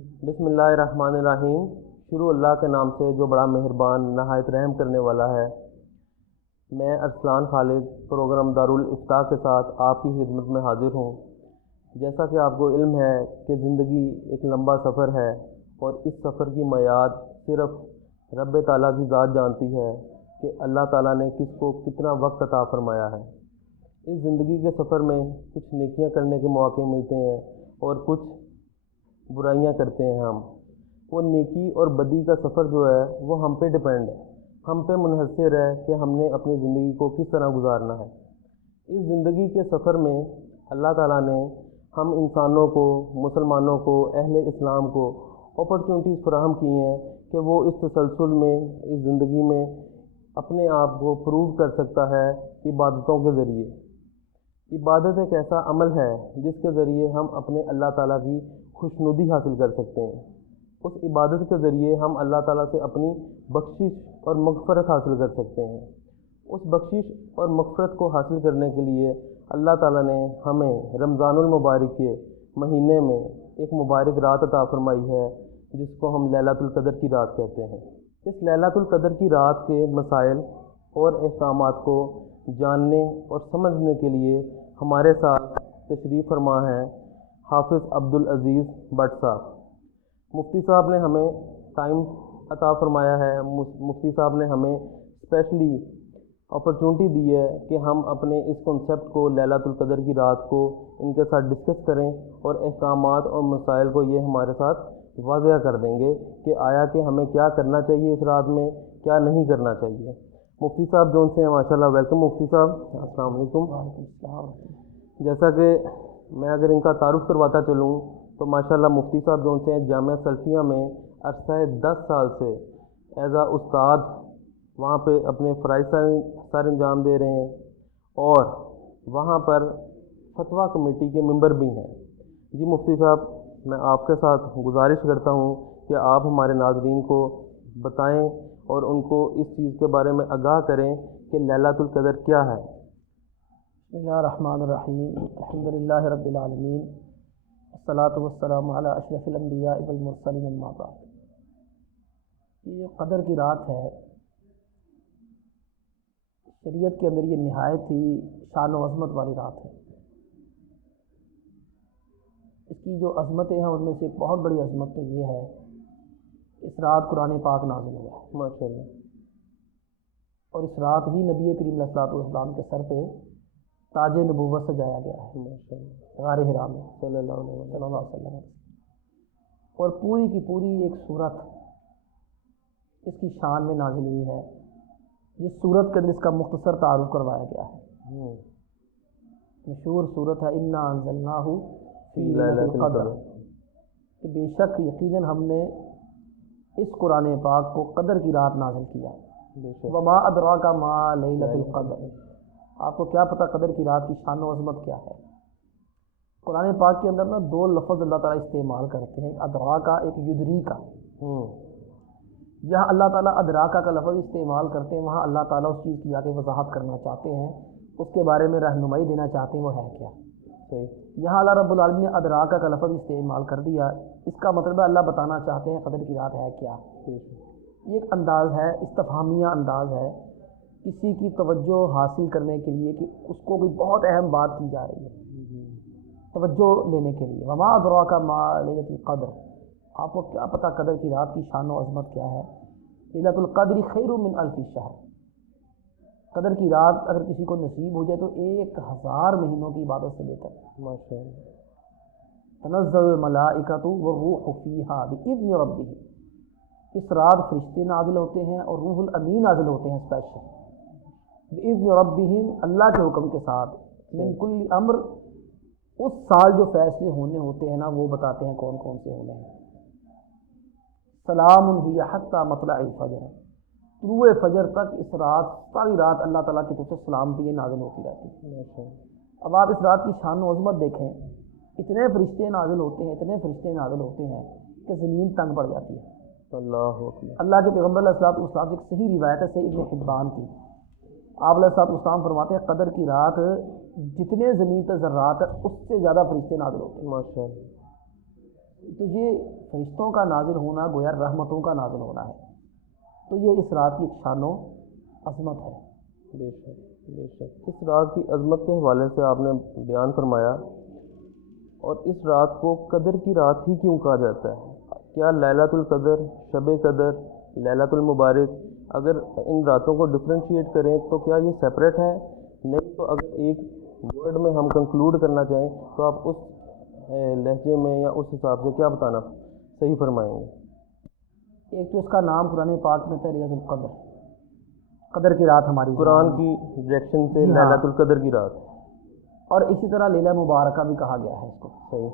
بسم اللہ الرحمن الرحیم۔ شروع اللہ کے نام سے جو بڑا مہربان نہایت رحم کرنے والا ہے۔ میں ارسلان خالد پروگرام دارالفتاح کے ساتھ آپ کی خدمت میں حاضر ہوں۔ جیسا کہ آپ کو علم ہے کہ زندگی ایک لمبا سفر ہے اور اس سفر کی میعاد صرف رب تعالیٰ کی ذات جانتی ہے کہ اللہ تعالیٰ نے کس کو کتنا وقت عطا فرمایا ہے۔ اس زندگی کے سفر میں کچھ نیکیاں کرنے کے مواقع ملتے ہیں اور کچھ برائیاں کرتے ہیں ہم۔ وہ نیکی اور بدی کا سفر جو ہے وہ ہم پہ ڈیپینڈ ہے، ہم پہ منحصر ہے کہ ہم نے اپنی زندگی کو کس طرح گزارنا ہے۔ اس زندگی کے سفر میں اللہ تعالیٰ نے ہم انسانوں کو، مسلمانوں کو، اہل اسلام کو اپرچونٹیز فراہم کی ہیں کہ وہ اس تسلسل میں، اس زندگی میں اپنے آپ کو پروو کر سکتا ہے عبادتوں کے ذریعے۔ عبادت ایک ایسا عمل ہے جس کے ذریعے ہم اپنے اللہ تعالیٰ کی خوشنودی حاصل کر سکتے ہیں۔ اس عبادت کے ذریعے ہم اللہ تعالیٰ سے اپنی بخشش اور مغفرت حاصل کر سکتے ہیں۔ اس بخشش اور مغفرت کو حاصل کرنے کے لیے اللہ تعالیٰ نے ہمیں رمضان المبارک کے مہینے میں ایک مبارک رات عطا فرمائی ہے جس کو ہم لیلۃ القدر کی رات کہتے ہیں۔ اس لیلۃ القدر کی رات کے مسائل اور احکامات کو جاننے اور سمجھنے کے لیے ہمارے ساتھ تشریف فرما ہیں حافظ عبدالعزیز بٹ صاحب۔ مفتی صاحب نے ہمیں ٹائم عطا فرمایا ہے، مفتی صاحب نے ہمیں اسپیشلی اپرچونٹی دی ہے کہ ہم اپنے اس کنسیپٹ کو، لیلۃ القدر کی رات کو ان کے ساتھ ڈسکس کریں اور احکامات اور مسائل کو یہ ہمارے ساتھ واضح کر دیں گے کہ آیا کہ ہمیں کیا کرنا چاہیے اس رات میں، کیا نہیں کرنا چاہیے۔ مفتی صاحب جو ان سے ہیں ماشاءاللہ، ویلکم مفتی صاحب، السلام علیکم۔ وعلیکم السلام۔ جیسا کہ میں اگر ان کا تعارف کرواتا چلوں تو ماشاءاللہ مفتی صاحب جو ان سے ہیں جامعہ سلفیہ میں عرصہ 10 سال سے ایز اے استاد وہاں پہ اپنے فرائض سر انجام دے رہے ہیں اور وہاں پر فتویٰ کمیٹی کے ممبر بھی ہیں۔ جی مفتی صاحب، میں آپ کے ساتھ گزارش کرتا ہوں کہ آپ ہمارے ناظرین کو بتائیں اور ان کو اس چیز کے بارے میں آگاہ کریں کہ لیلۃ القدر کیا ہے۔ بسم اللہ الرحمن الرحیم، الحمدللہ رب العالمین، والصلاۃ والسلام علی اشرف الانبیاء والمرسلین، اما بعد۔ یہ قدر کی رات ہے، شریعت کے اندر یہ نہایت ہی شان و عظمت والی رات ہے۔ اس کی جو عظمتیں ہیں ان میں سے ایک بہت بڑی عظمت تو یہ ہے، اس رات قرآن پاک نازل ہوا ہے ماشاءاللہ، اور اس رات ہی نبی کریم علیہ الصلوۃ والسلام کے سر پہ تاج نبوت سجایا گیا ہے ماشاءاللہ، غار حرا میں صلی اللہ علیہ صلی وسلم۔ اللہ علیہ وسلم۔ اور پوری کی پوری ایک صورت اس کی شان میں نازل ہوئی ہے۔ جس صورت کے اندر اس کا مختصر تعارف کروایا گیا ہے، مشہور صورت ہے انا انزلناہ فی لیلۃ القدر، کہ بے شک یقیناً ہم نے اس قرآن پاک کو قدر کی رات نازل کیا۔ بے شک، وما ادراک ما لیلۃ القدر، آپ کو کیا پتہ قدر کی رات کی شان و عظمت کیا ہے؟ قرآن پاک کے اندر نا دو لفظ اللہ تعالیٰ استعمال کرتے ہیں، ایک ادراکا، ایک یدریکا۔ جہاں اللہ تعالیٰ ادراکا کا لفظ استعمال کرتے ہیں وہاں اللہ تعالیٰ اس چیز کی جا کے وضاحت کرنا چاہتے ہیں، اس کے بارے میں رہنمائی دینا چاہتے ہیں وہ ہے کیا۔ صحیح، یہاں اللہ رب العالمین نے ادراکا کا لفظ استعمال کر دیا، اس کا مطلب ہے اللہ بتانا چاہتے ہیں قدر کی رات ہے کیا۔ یہ ایک انداز ہے، استفہامیہ انداز ہے، کسی کی توجہ حاصل کرنے کے لیے کہ اس کو کوئی بہت اہم بات کی جا رہی ہے، توجہ لینے کے لیے۔ وما ادراک ما لیلۃ القدر، آپ کو کیا پتہ قدر کی رات کی شان و عظمت کیا ہے؟ لیلۃ القدر خیر من الف شہر، قدر کی رات اگر کسی کو نصیب ہو جائے تو 1000 مہینوں کی عبادت سے بہتر ہے۔ ماشاءاللہ، تنزل الملائکۃ والروح فیہا بإذن ربہم، اس رات فرشتے نازل ہوتے ہیں اور روح الامین نازل ہوتے ہیں اسپیشل، بإذن ربہم، اللہ کے حکم کے ساتھ، من کل امر، اس سال جو فیصلے ہونے ہوتے ہیں نا وہ بتاتے ہیں کون کون سے ہونے ہیں۔ سلام ہی حتی مطلع الفجر، طلوع فجر تک اس رات، ساری رات اللہ تعالیٰ کی طرف سے سلامتی نازل ہوتی رہتی ہے۔ اب آپ اس رات کی شان و عظمت دیکھیں، اتنے فرشتے نازل ہوتے ہیں، اتنے فرشتے نازل ہوتے ہیں کہ زمین تنگ پڑ جاتی ہے۔ اللہ اکبر۔ اللہ کے پیغمبر علیہ الصلوۃ والسلام سے ایک صحیح روایت ہے صحیح ابن حبان کی، آپ علیہ الصلوۃ والسلام فرماتے ہیں قدر کی رات جتنے زمین پہ ذرات ہے اس سے زیادہ فرشتے نازل ہوتے ہیں۔ ماشاءاللہ، تو یہ فرشتوں کا نازل ہونا گویا رحمتوں کا نازل ہونا ہے، تو یہ اس رات کی ایک شان و عظمت ہے۔ بے شک بے شک، اس رات کی عظمت کے حوالے سے آپ نے بیان فرمایا، اور اس رات کو قدر کی رات ہی کیوں کہا جاتا ہے؟ کیا لیلۃ القدر، شب قدر، لیلۃ المبارک، اگر ان راتوں کو ڈفرینشیٹ کریں تو کیا یہ سیپریٹ ہے؟ نہیں تو اگر ایک ورڈ میں ہم کنکلوڈ کرنا چاہیں تو آپ اس لہجے میں یا اس حساب سے کیا بتانا صحیح فرمائیں گے؟ ایک تو اس کا نام قرآن پاک میں ہے لیلۃ القدر، قدر کی رات ہماری قرآن زبان میں۔ کی ڈائریکشن سے جی ہاں، لیلۃ القدر کی رات، اور اسی طرح لیلہ مبارکہ بھی کہا گیا ہے اس کو۔ صحیح۔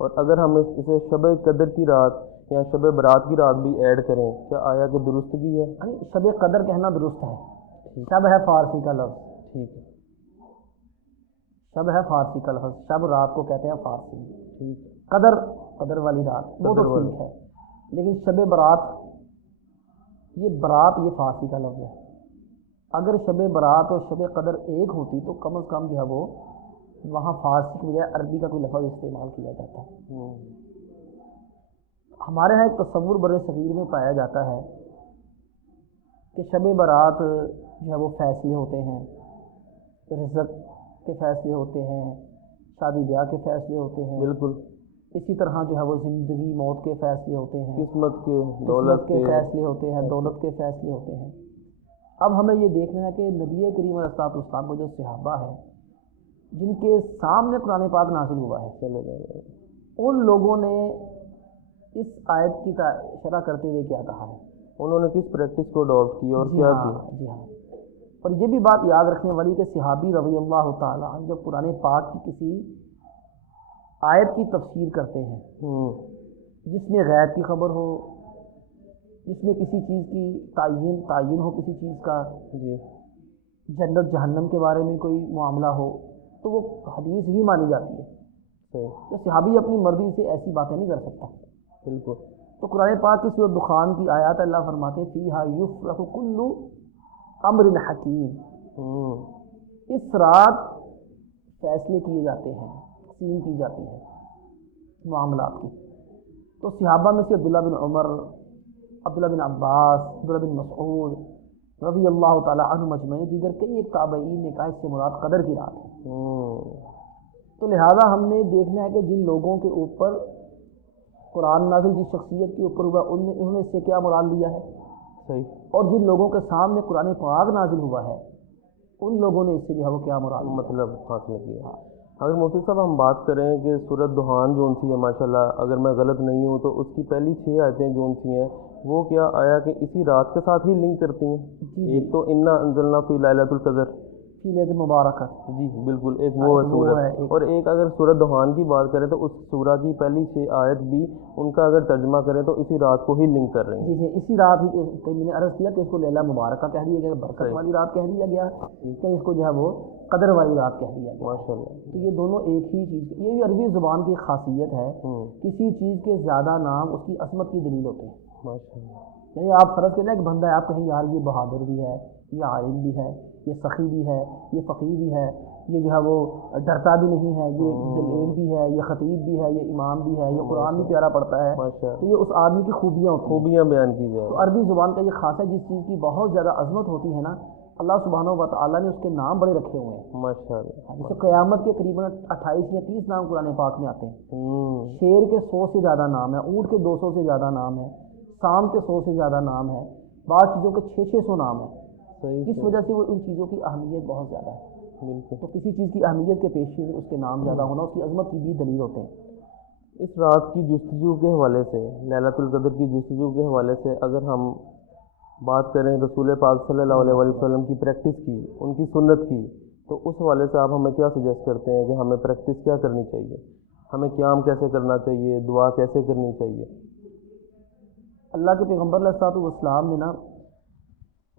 اور اگر ہم اسے شب قدر کی رات یا شب برات کی رات بھی ایڈ کریں، کیا آیا کہ درستگی ہے؟ یعنی شب قدر کہنا درست ہے، شب ہے فارسی کا لفظ، ٹھیک ہے شب ہے فارسی کا لفظ، شب رات کو کہتے ہیں فارسی میں، ٹھیک ہے، قدر قدر والی رات وہ تو قدر والی، ٹھیک ہے، لیکن شب برات، یہ برات یہ فارسی کا لفظ ہے، اگر شب برات اور شب قدر ایک ہوتی تو کم از کم جو ہے وہ وہاں فارسی کی بجائے عربی کا کوئی لفظ استعمال کیا جاتا ہے۔ ہمارے ہاں ایک تصور بر صغیر میں پایا جاتا ہے کہ شب برات جو ہے وہ فیصلے ہوتے ہیں، رزق کے فیصلے ہوتے ہیں، شادی بیاہ کے فیصلے ہوتے ہیں، بالکل، اسی طرح جو ہے وہ زندگی موت کے فیصلے ہوتے ہیں، قسمت کے، قسمت دولت کے فیصلے ہوتے ہیں، دولت کے فیصلے ہوتے ہیں۔ اب ہمیں یہ دیکھنا ہے کہ نبی کریم علیہ الصلوۃ والسلام کو جو صحابہ ہیں جن کے سامنے قرآن پاک نازل ہوا ہے، چلے گئے، ان لوگوں نے اس آیت کی شرح کرتے ہوئے کیا کہا ہے؟ انہوں نے کس پریکٹس کو اڈاپٹ کی اور جی کیا ہاں، کی؟ جی ہاں، اور یہ بھی بات یاد رکھنے والی کہ صحابی رضی اللہ تعالیٰ عنہ جب قرآن پاک کی کسی آیت کی تفسیر کرتے ہیں جس میں غیب کی خبر ہو، جس میں کسی چیز کی تعین ہو کسی چیز کا، جی، جنت جہنم کے بارے میں کوئی معاملہ ہو، تو وہ حدیث ہی مانی جاتی ہے، صحیح، کہ صحابی اپنی مرضی سے ایسی باتیں نہیں کر سکتا۔ بالکل، تو قرآن پاک کی سورۃ دخان کی آیات اللہ فرماتے ہیں فیہا یفرق کل امر حکیم، اس رات فیصلے کیے جاتے ہیں، تقسیم کی جاتی ہے معاملات کی۔ تو صحابہ میں سے عبداللہ بن عمر، عبداللہ بن عباس، عبداللہ بن مسعود رضی اللہ تعالیٰ عنہ مجمعین، دیگر کئی ایک تابعین نے کہا اس سے مراد قدر کی رات ہے۔ تو لہٰذا ہم نے دیکھنا ہے کہ جن لوگوں کے اوپر قرآن نازل جس شخصیت کے اوپر ہوا انہوں نے اس سے کیا مراد لیا ہے، صحیح، اور جن لوگوں کے سامنے قرآن پاک نازل ہوا ہے ان لوگوں نے اس سے جو ہے وہ کیا مراد لیا۔ مطلب حاصل کیا۔ اگر مفتی صاحب ہم بات کریں کہ سورۃ دخان جو سی ہے ماشاءاللہ، اگر میں غلط نہیں ہوں تو اس کی پہلی 6 آیتیں جو سی ہیں وہ کیا آیا کہ اسی رات کے ساتھ ہی لنک کرتی ہیں؟ جی ایک تو انا انزلنا فی لیلۃ القدر، فی لیلۃ مبارکہ، جی بالکل، ایک وہ ہے وہ سورت، ہے ایک، اور ایک اگر سورۃ دخان کی بات کریں تو اس سورہ کی پہلی 6 آیت بھی ان کا اگر ترجمہ کریں تو اسی رات کو ہی لنک کر رہی ہیں۔ جی اسی رات ہی کہ میں نے عرض کیا کہ اس کو لیلہ مبارکہ کہہ دیا گیا، برکت والی رات کہہ دیا گیا، کہ اس کو جو ہے وہ قدر والی رات کہہ دیا گیا۔ ماشاءاللہ، تو یہ دونوں ایک ہی چیز، یہ بھی عربی زبان کی خاصیت ہے، کسی چیز کے زیادہ نام اس کی عظمت کی دلیل ہوتے ہیں۔ ماشاءاللہ، یعنی آپ فرض کریں ایک بندہ ہے، آپ کہیں یار یہ بہادر بھی ہے، یہ عالم بھی ہے، یہ سخی بھی ہے، یہ فقیر بھی ہے، یہ جو ہے وہ ڈرتا بھی نہیں ہے، یہ دلیر بھی ہے، یہ خطیب بھی ہے، یہ امام بھی ہے، یہ قرآن بھی پیارا پڑھتا ہے، تو یہ اس آدمی کی خوبیاں ہوتی ہیں، خوبیاں بیان کی جائیں۔ تو عربی زبان کا یہ خاص ہے، جس چیز کی بہت زیادہ عظمت ہوتی ہے نا، اللہ سبحانہ و تعالیٰ نے اس کے نام بڑے رکھے ہوئے ہیں۔ ماشاءاللہ، جیسے قیامت کے قریباً 28 یا 30 نام قرآن پاک میں آتے ہیں، شیر کے 100 سے زیادہ نام ہے، اونٹ کے 200 سے زیادہ نام ہے، سام کے 100 سے زیادہ نام ہے، بعض چیزوں کے 600 نام ہے۔ صحیح، اس وجہ سے وہ ان چیزوں کی اہمیت بہت زیادہ ہے۔ بالکل۔ تو کسی چیز کی اہمیت کے پیش نظر اس کے نام زیادہ ہونا اس کی عظمت کی بھی دلیل ہوتے ہیں۔ اس رات کی جستجو کے حوالے سے، لیلۃ القدر کی جستجو کے حوالے سے اگر ہم بات کریں رسول پاک صلی اللہ علیہ وسلم کی پریکٹس کی، ان کی سنت کی، تو اس حوالے سے آپ ہمیں کیا سجیسٹ کرتے ہیں کہ ہمیں پریکٹس کیا کرنی چاہیے؟ ہمیں قیام کیسے کرنا چاہیے؟ دعا کیسے کرنی چاہیے؟ اللہ کے پیغمبر علیہ الصلوۃ والسلام نے نا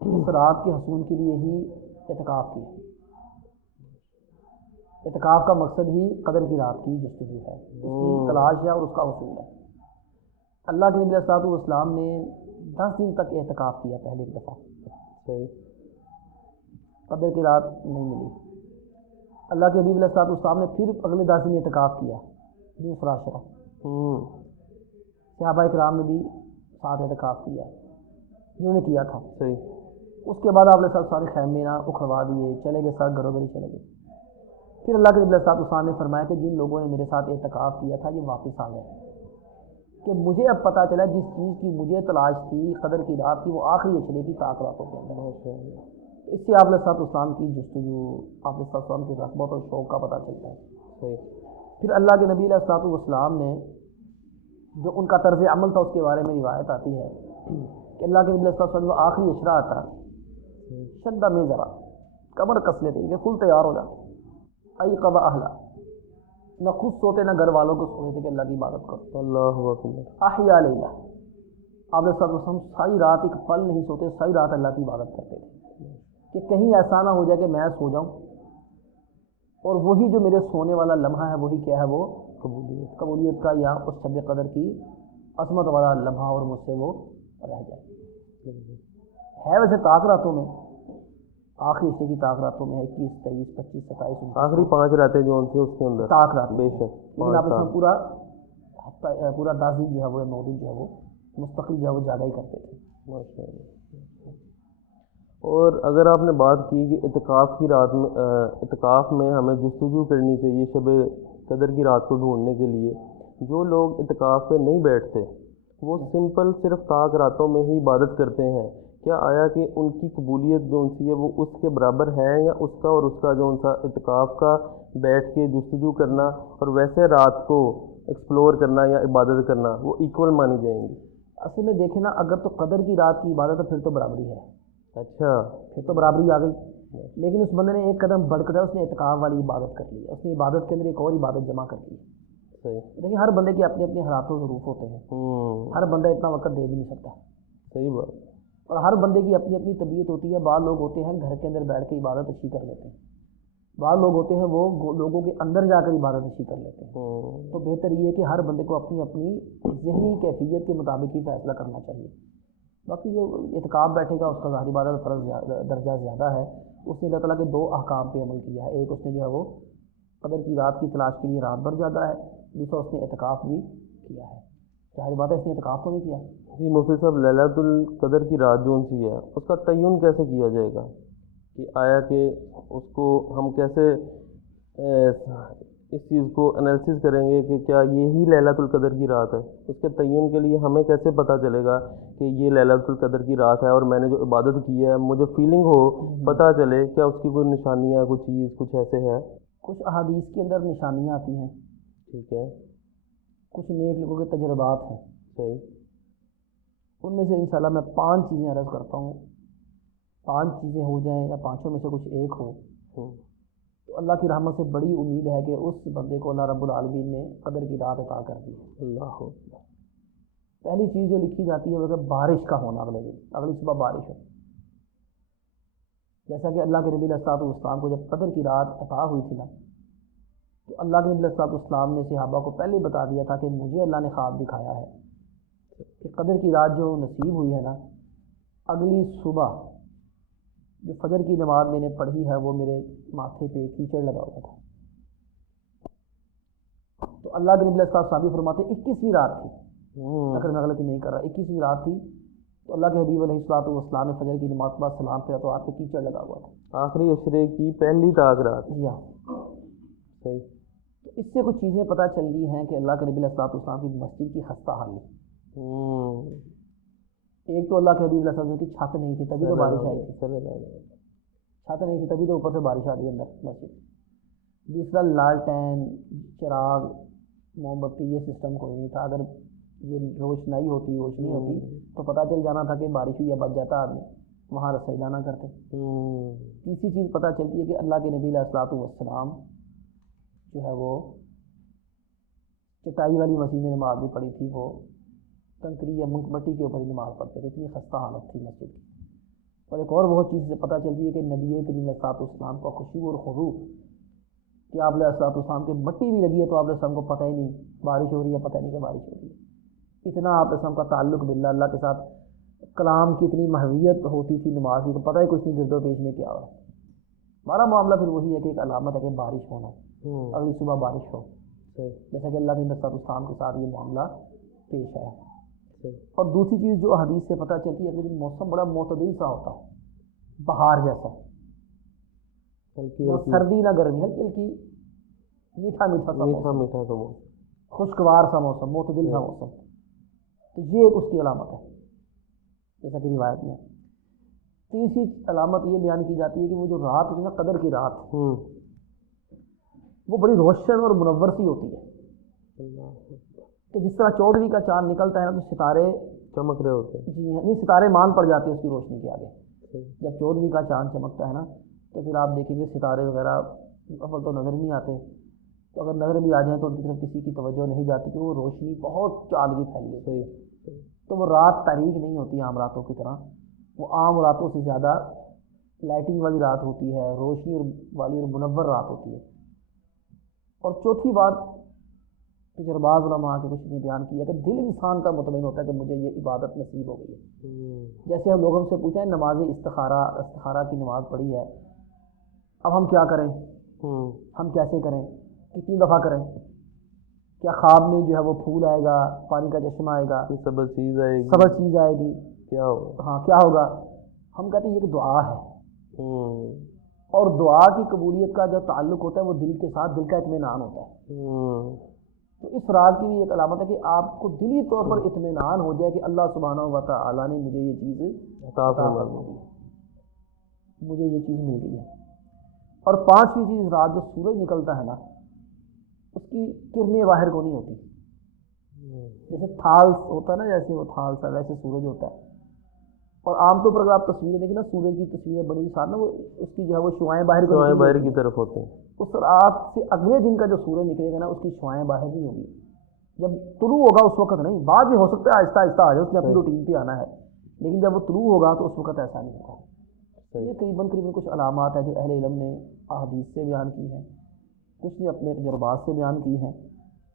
اس رات کے حصول کے لیے ہی اعتکاف کیا۔ اعتکاف کا مقصد ہی قدر کی رات کی جستجو ہے، اس کی تلاش ہے اور اس کا حصول ہے۔ اللہ کے نبی علیہ الصلوۃ والسلام نے 10 دن تک اعتکاف کیا پہلے ایک دفعہ، صحیح، قدر کی رات نہیں ملی۔ اللہ کے حبیب علیہ الصلوۃ والسلام نے پھر اگلے 10 دن اعتکاف کیا، دوسرا عشرہ، صحابہ کرام نے بھی ساتھ اعتکاف کیا جنہوں نے کیا تھا. صحیح. اس کے بعد آپ نے سارے خیمے نہ اکھڑوا دیے, چلے گئے, سب گھروں گھر ہی چلے گئے. پھر اللہ کے نبی علیہ الصلوۃ والسلام نے فرمایا کہ جن لوگوں نے میرے ساتھ اعتکاف کیا تھا یہ واپس آ جائے, کہ مجھے اب پتہ چلا جس چیز کی مجھے تلاش تھی قدر کی رات کی, وہ آخری اشرے کی طاق راتوں کے اندر. اس سے آپ علیہ الصلوۃ والسلام کی جستجو, آپ علیہ الصلوۃ والسلام کی رغبت اور شوق کا پتہ چلتا ہے. صحیح. پھر اللہ کے نبی علیہ الصلوۃ والسلام نے جو ان کا طرز عمل تھا اس کے بارے میں روایت آتی ہے کہ اللہ کے نبی علیہ الصلوۃ والسلام جو آخری اشرا آتا شدہ میں ذرا کمر کس لیتے کہ فل تیار ہو جاتے, ایقظ اہلا, نہ خود سوتے نہ گھر والوں کو سوتے تھے کہ اللہ کی عبادت کرو. اللہ اکبر. احیا لیلہ, آپ علیہ الصلوۃ والسلام ساری رات ایک پل نہیں سوتے, ساری رات اللہ کی عبادت کرتے تھے کہ کہیں ایسا نہ ہو جائے کہ میں سو جاؤں اور وہی جو میرے سونے والا لمحہ ہے وہی کیا ہے, وہ قبولیت کا یا اس شب قدر کی عظمت والا لمحہ اور مجھ سے وہ رہ جائے. ہے ویسے طاق راتوں میں, آخری حصے کی طاق راتوں میں 21, 23, 25, 27 آخری 5 راتیں جو ان سے اس کے اندر طاق رات بے شک. لیکن آپ اس میں پورا ہفتہ, پورا 10 دن جو ہے وہ 9 دن جو ہے وہ مستقل جو ہے وہ جاگا ہی کرتے تھے. ماشاء اللہ. اور اگر آپ نے بات کی کہ اعتکاف کی رات میں, اعتکاف میں ہمیں جستجو کرنی چاہیے شب قدر کی رات کو ڈھونڈنے کے لیے, جو لوگ اعتکاف پہ نہیں بیٹھتے وہ سمپل صرف طاق راتوں میں ہی عبادت کرتے ہیں, کیا آیا کہ ان کی قبولیت جو ان سی ہے وہ اس کے برابر ہے, یا اس کا اور اس کا جو ان سا اعتکاف کا بیٹھ کے جستجو کرنا اور ویسے رات کو ایکسپلور کرنا یا عبادت کرنا وہ ایکول مانی جائیں گی؟ اصل میں دیکھیں نا, اگر تو قدر کی رات کی عبادت ہے پھر تو برابری ہے. اچھا, پھر تو برابری آ گئی. لیکن اس بندے نے ایک قدم بڑھ کر اس نے اعتکاف والی عبادت کر لی, اس نے عبادت کے اندر ایک اور عبادت جمع کر لی. صحیح. لیکن ہر بندے کے اپنے اپنے حالات و ظروف ہوتے ہیں, ہر بندہ اتنا وقت دے بھی نہیں سکتا. صحیح بات. اور ہر بندے کی اپنی اپنی طبیعت ہوتی ہے. بعض لوگ ہوتے ہیں گھر کے اندر بیٹھ کے عبادت اچھی کر لیتے ہیں, بعض لوگ ہوتے ہیں وہ لوگوں کے اندر جا کر عبادت اچھی کر لیتے ہیں. تو بہتر یہ ہے کہ ہر بندے کو اپنی اپنی ذہنی کیفیت کے مطابق ہی فیصلہ کرنا چاہیے. باقی جو اعتکاف بیٹھے گا اس کا ظاہری عبادت فرض درجہ زیادہ ہے, اس نے اللہ تعالیٰ کے 2 احکام پہ عمل کیا ہے. ایک اس نے جو ہے وہ قدر کی رات کی تلاش کے لیے رات بھر جاگا ہے, دوسرا اس نے اعتکاف بھی کیا ہے. ظاہری بات ہے اس نے اعتکاف تو نہیں کیا. جی مفتی صاحب, لیلۃ القدر کی رات جو سی ہے اس کا تعین کیسے کیا جائے گا, کہ آیا کہ اس کو ہم کیسے اس چیز کو انالیسس کریں گے کہ کیا یہی لیلۃ القدر کی رات ہے؟ اس کے تعین کے لیے ہمیں کیسے پتہ چلے گا کہ یہ لیلۃ القدر کی رات ہے, اور میں نے جو عبادت کی ہے مجھے فیلنگ ہو, پتہ چلے کیا اس کی کوئی نشانیاں, کوئی چیز کچھ ایسے ہے؟ کچھ احادیث کے اندر نشانیاں آتی ہیں, ٹھیک ہے, کچھ نیک لوگوں کے تجربات ہیں. صحیح. ان میں سے انشاءاللہ میں 5 چیزیں عرض کرتا ہوں. 5 چیزیں ہو جائیں یا 5 میں سے کچھ ایک ہو تو اللہ کی رحمت سے بڑی امید ہے کہ اس بندے کو اللہ رب العالمین نے قدر کی رات عطا کر دی. اللہ. پہلی چیز جو لکھی جاتی ہے وہ کہ بارش کا ہونا, اگلے دن اگلی صبح بارش ہو. جیسا کہ اللہ کے نبی علیہ الصلوۃ والسلام کو جب قدر کی رات عطا ہوئی تھی نا, تو اللہ کے نبی علیہ الصلوۃ والسلام نے صحابہ کو پہلے بتا دیا تھا کہ مجھے اللہ نے خواب دکھایا ہے کہ قدر کی رات جو نصیب ہوئی ہے نا, اگلی صبح جو فجر کی نماز میں نے پڑھی ہے وہ میرے ماتھے پہ کیچڑ لگا ہوا تھا. تو اللہ کے نبی علیہ الصلوۃ والسلام فرماتے 21ویں رات تھی, اگر میں غلطی نہیں کر رہا 21ویں رات تھی, تو اللہ کے حبیب علیہ الصلوۃ والسلام نے فجر کی نماز کے بعد سلام کیا تو آپ پہ کیچڑ لگا ہوا تھا. آخری عشرے کی پہلی طاق رات. جی ہاں. صحیح. تو اس سے کچھ چیزیں پتہ چل رہی ہیں کہ اللہ کے نبی علیہ الصلوۃ والسلام کی مسجد کی خستہ حالی. ایک تو اللہ کے حبیب علیہ السلام کی چھت نہیں تھی تبھی تو بارش آئی تھی, چھت نہیں تھی تبھی تو اوپر سے بارش آ گئی اندر مسجد. دوسرا لالٹین, چراغ, موم بتی یہ سسٹم کوئی نہیں تھا. اگر یہ روشنی ہوتی تو پتہ چل جانا تھا کہ بارش ہوئی یا بچ جاتا آدمی, وہاں رسائی نہ کرتے. تیسری چیز پتہ چلتی ہے کہ اللہ کے نبی علیہ الصلوۃ والسلام جو ہے وہ چٹائی والی مسجد میں نماز نہیں پڑھی تھی, وہ کنکری یا مٹی کے اوپر ہی نماز پڑھتے تھے, اتنی خستہ حالت تھی مسجد کی. اور ایک اور بہت چیز سے پتہ چلتی ہے کہ نبی کریم علیہ الصلوۃ والسلام کا خشوع اور خضوع, کہ آپ علیہ الصلوۃ والسلام کے مٹی بھی لگی ہے تو آپ علیہ السلام کو پتہ ہی نہیں بارش ہو رہی ہے, پتہ نہیں کہ بارش ہو رہی ہے. اتنا آپ علیہ السلام کا تعلق باللہ, اللہ کے ساتھ کلام کی اتنی محویت ہوتی تھی نماز کی, تو پتہ ہی کچھ نہیں گرد و پیش میں کیا ہو رہا ہے. ہمارا معاملہ پھر وہی ہے کہ ایک علامت ہے کہ بارش ہونا, اگلی صبح بارش ہو, جیسا کہ اللہ کے نبی صلی اللہ علیہ وسلم کے ساتھ یہ معاملہ پیش ہے. اور دوسری چیز جو حدیث سے پتہ چلتی ہے کہ موسم بڑا معتدل سا ہوتا ہے، بہار جیسا، سردی نہ گرمی، ہلکی ہلکی میٹھا میٹھا سا میٹھا موسم، میٹھا تو خوشگوار سا موسم، معتدل سا موسم. تو یہ ایک اس کی علامت ہے جیسا کہ روایت میں. تیسری علامت یہ بیان کی جاتی ہے کہ وہ جو رات ہوتی ہے نا، قدر کی رات، وہ بڑی روشن اور منور سی ہوتی ہے کہ جس طرح 14ویں کا چاند نکلتا ہے نا تو ستارے چمک رہے ہوتے ہیں. جی نہیں، ستارے مان پڑ جاتے ہیں اس کی روشنی کے آگے. جب 14ویں کا چاند چمکتا ہے نا تو پھر آپ دیکھیں گے ستارے وغیرہ اول تو نظر نہیں آتے، تو اگر نظر بھی آ جائیں تو ان کی طرف کسی کی توجہ نہیں جاتی کہ وہ روشنی بہت چادگی پھیلی ہوتی ہے. تو وہ رات تاریک نہیں ہوتی عام راتوں کی طرح، وہ عام راتوں سے زیادہ لائٹنگ والی رات ہوتی ہے، روشنی والی اور منور رات ہوتی ہے. اور چوتھی بات تجربات علماء کے کچھ نے بیان کیا کہ دل انسان کا مطمئن ہوتا ہے کہ مجھے یہ عبادت نصیب ہو گئی ہے. جیسے ہم لوگوں سے پوچھتے ہیں نماز استخارہ کی نماز پڑھی ہے، اب ہم کیا کریں، ہم کیسے کریں، کتنی دفعہ کریں، کیا خواب میں جو ہے وہ پھول آئے گا، پانی کا چشمہ آئے گا، سبز چیز آئے گی، سبز چیز آئے گی، کیا ہوگا، ہاں کیا ہوگا. ہم کہتے ہیں یہ کہ دعا ہے، اور دعا کی قبولیت کا جو تعلق ہوتا ہے وہ دل کے ساتھ، دل کا اطمینان ہوتا ہے. تو اس رات کی بھی ایک علامت ہے کہ آپ کو دلی طور پر اطمینان ہو جائے کہ اللہ سبحانہ و تعالیٰ نے مجھے یہ چیز عطا فرما دی، مجھے یہ چیز مل گئی ہے. اور پانچویں چیز، رات جو سورج نکلتا ہے نا اس کی کرنیں باہر کو نہیں ہوتی، جیسے تھال ہوتا ہے نا، جیسے وہ تھال سا ویسے سورج ہوتا ہے. اور عام طور پر اگر آپ تصویریں دیکھیں نا، سورج کی تصویریں بڑی ساتھ نا وہ اس کی جو ہے وہ شعاعیں باہر کی طرف ہوتے ہیں. اس رات سے اگلے دن کا جو سورج نکلے گا نا اس کی شعاعیں باہر نہیں ہوگی. جب طلوع ہوگا اس وقت نہیں، بعد میں ہو سکتا ہے آہستہ آہستہ آ جائے، اس نے اپنی روٹین پہ آنا ہے، لیکن جب وہ طلوع ہوگا تو اس وقت ایسا نہیں ہوگا. یہ قریباً کچھ علامات ہیں جو اہل علم نے احادیث سے بیان کی ہیں، کچھ نے اپنے تجربات سے بیان کی ہیں.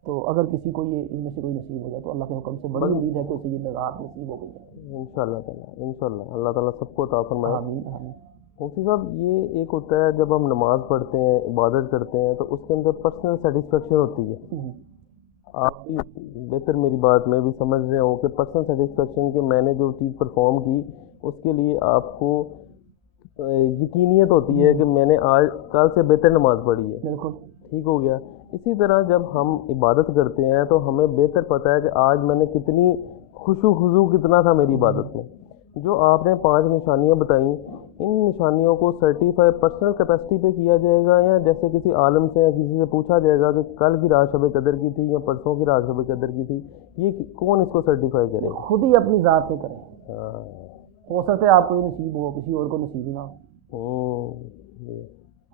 تو اگر کسی کو یہ ان میں سے کوئی نصیب ہو جائے تو اللہ کے حکم سے بڑی امید ہے کہ اسے یہ رات نصیب ہو گئی ہے انشاءاللہ تعالیٰ. انشاءاللہ اللہ تعالیٰ سب کو عطا فرمائے. آمین آمین. مفتی صاحب، یہ ایک ہوتا ہے جب ہم نماز پڑھتے ہیں، عبادت کرتے ہیں، تو اس کے اندر پرسنل سیٹسفیکشن ہوتی ہے. آپ بھی بہتر میری بات میں بھی سمجھ رہے ہوں کہ پرسنل سیٹسفیکشن کہ میں نے جو چیز پرفارم کی اس کے لیے آپ کو یقینیت ہوتی ہے کہ میں نے آج کل سے بہتر نماز پڑھی ہے. بالکل ٹھیک ہو گیا. اسی طرح جب ہم عبادت کرتے ہیں تو ہمیں بہتر پتہ ہے کہ آج میں نے کتنی خشوع خضوع کتنا تھا میری عبادت میں. جو آپ نے 5 نشانیاں بتائیں، ان نشانیوں کو سرٹیفائی پرسنل کیپیسٹی پہ کیا جائے گا یا جیسے کسی عالم سے یا کسی سے پوچھا جائے گا کہ کل کی رات شب قدر کی تھی یا پرسوں کی رات شب قدر کی تھی، یہ کون اس کو سرٹیفائی کرے؟ خود ہی اپنی ذات پہ کریں. ہو سکتا ہے آپ کو یہ نصیب ہو، کسی اور کو نصیب ہی نہ ہو.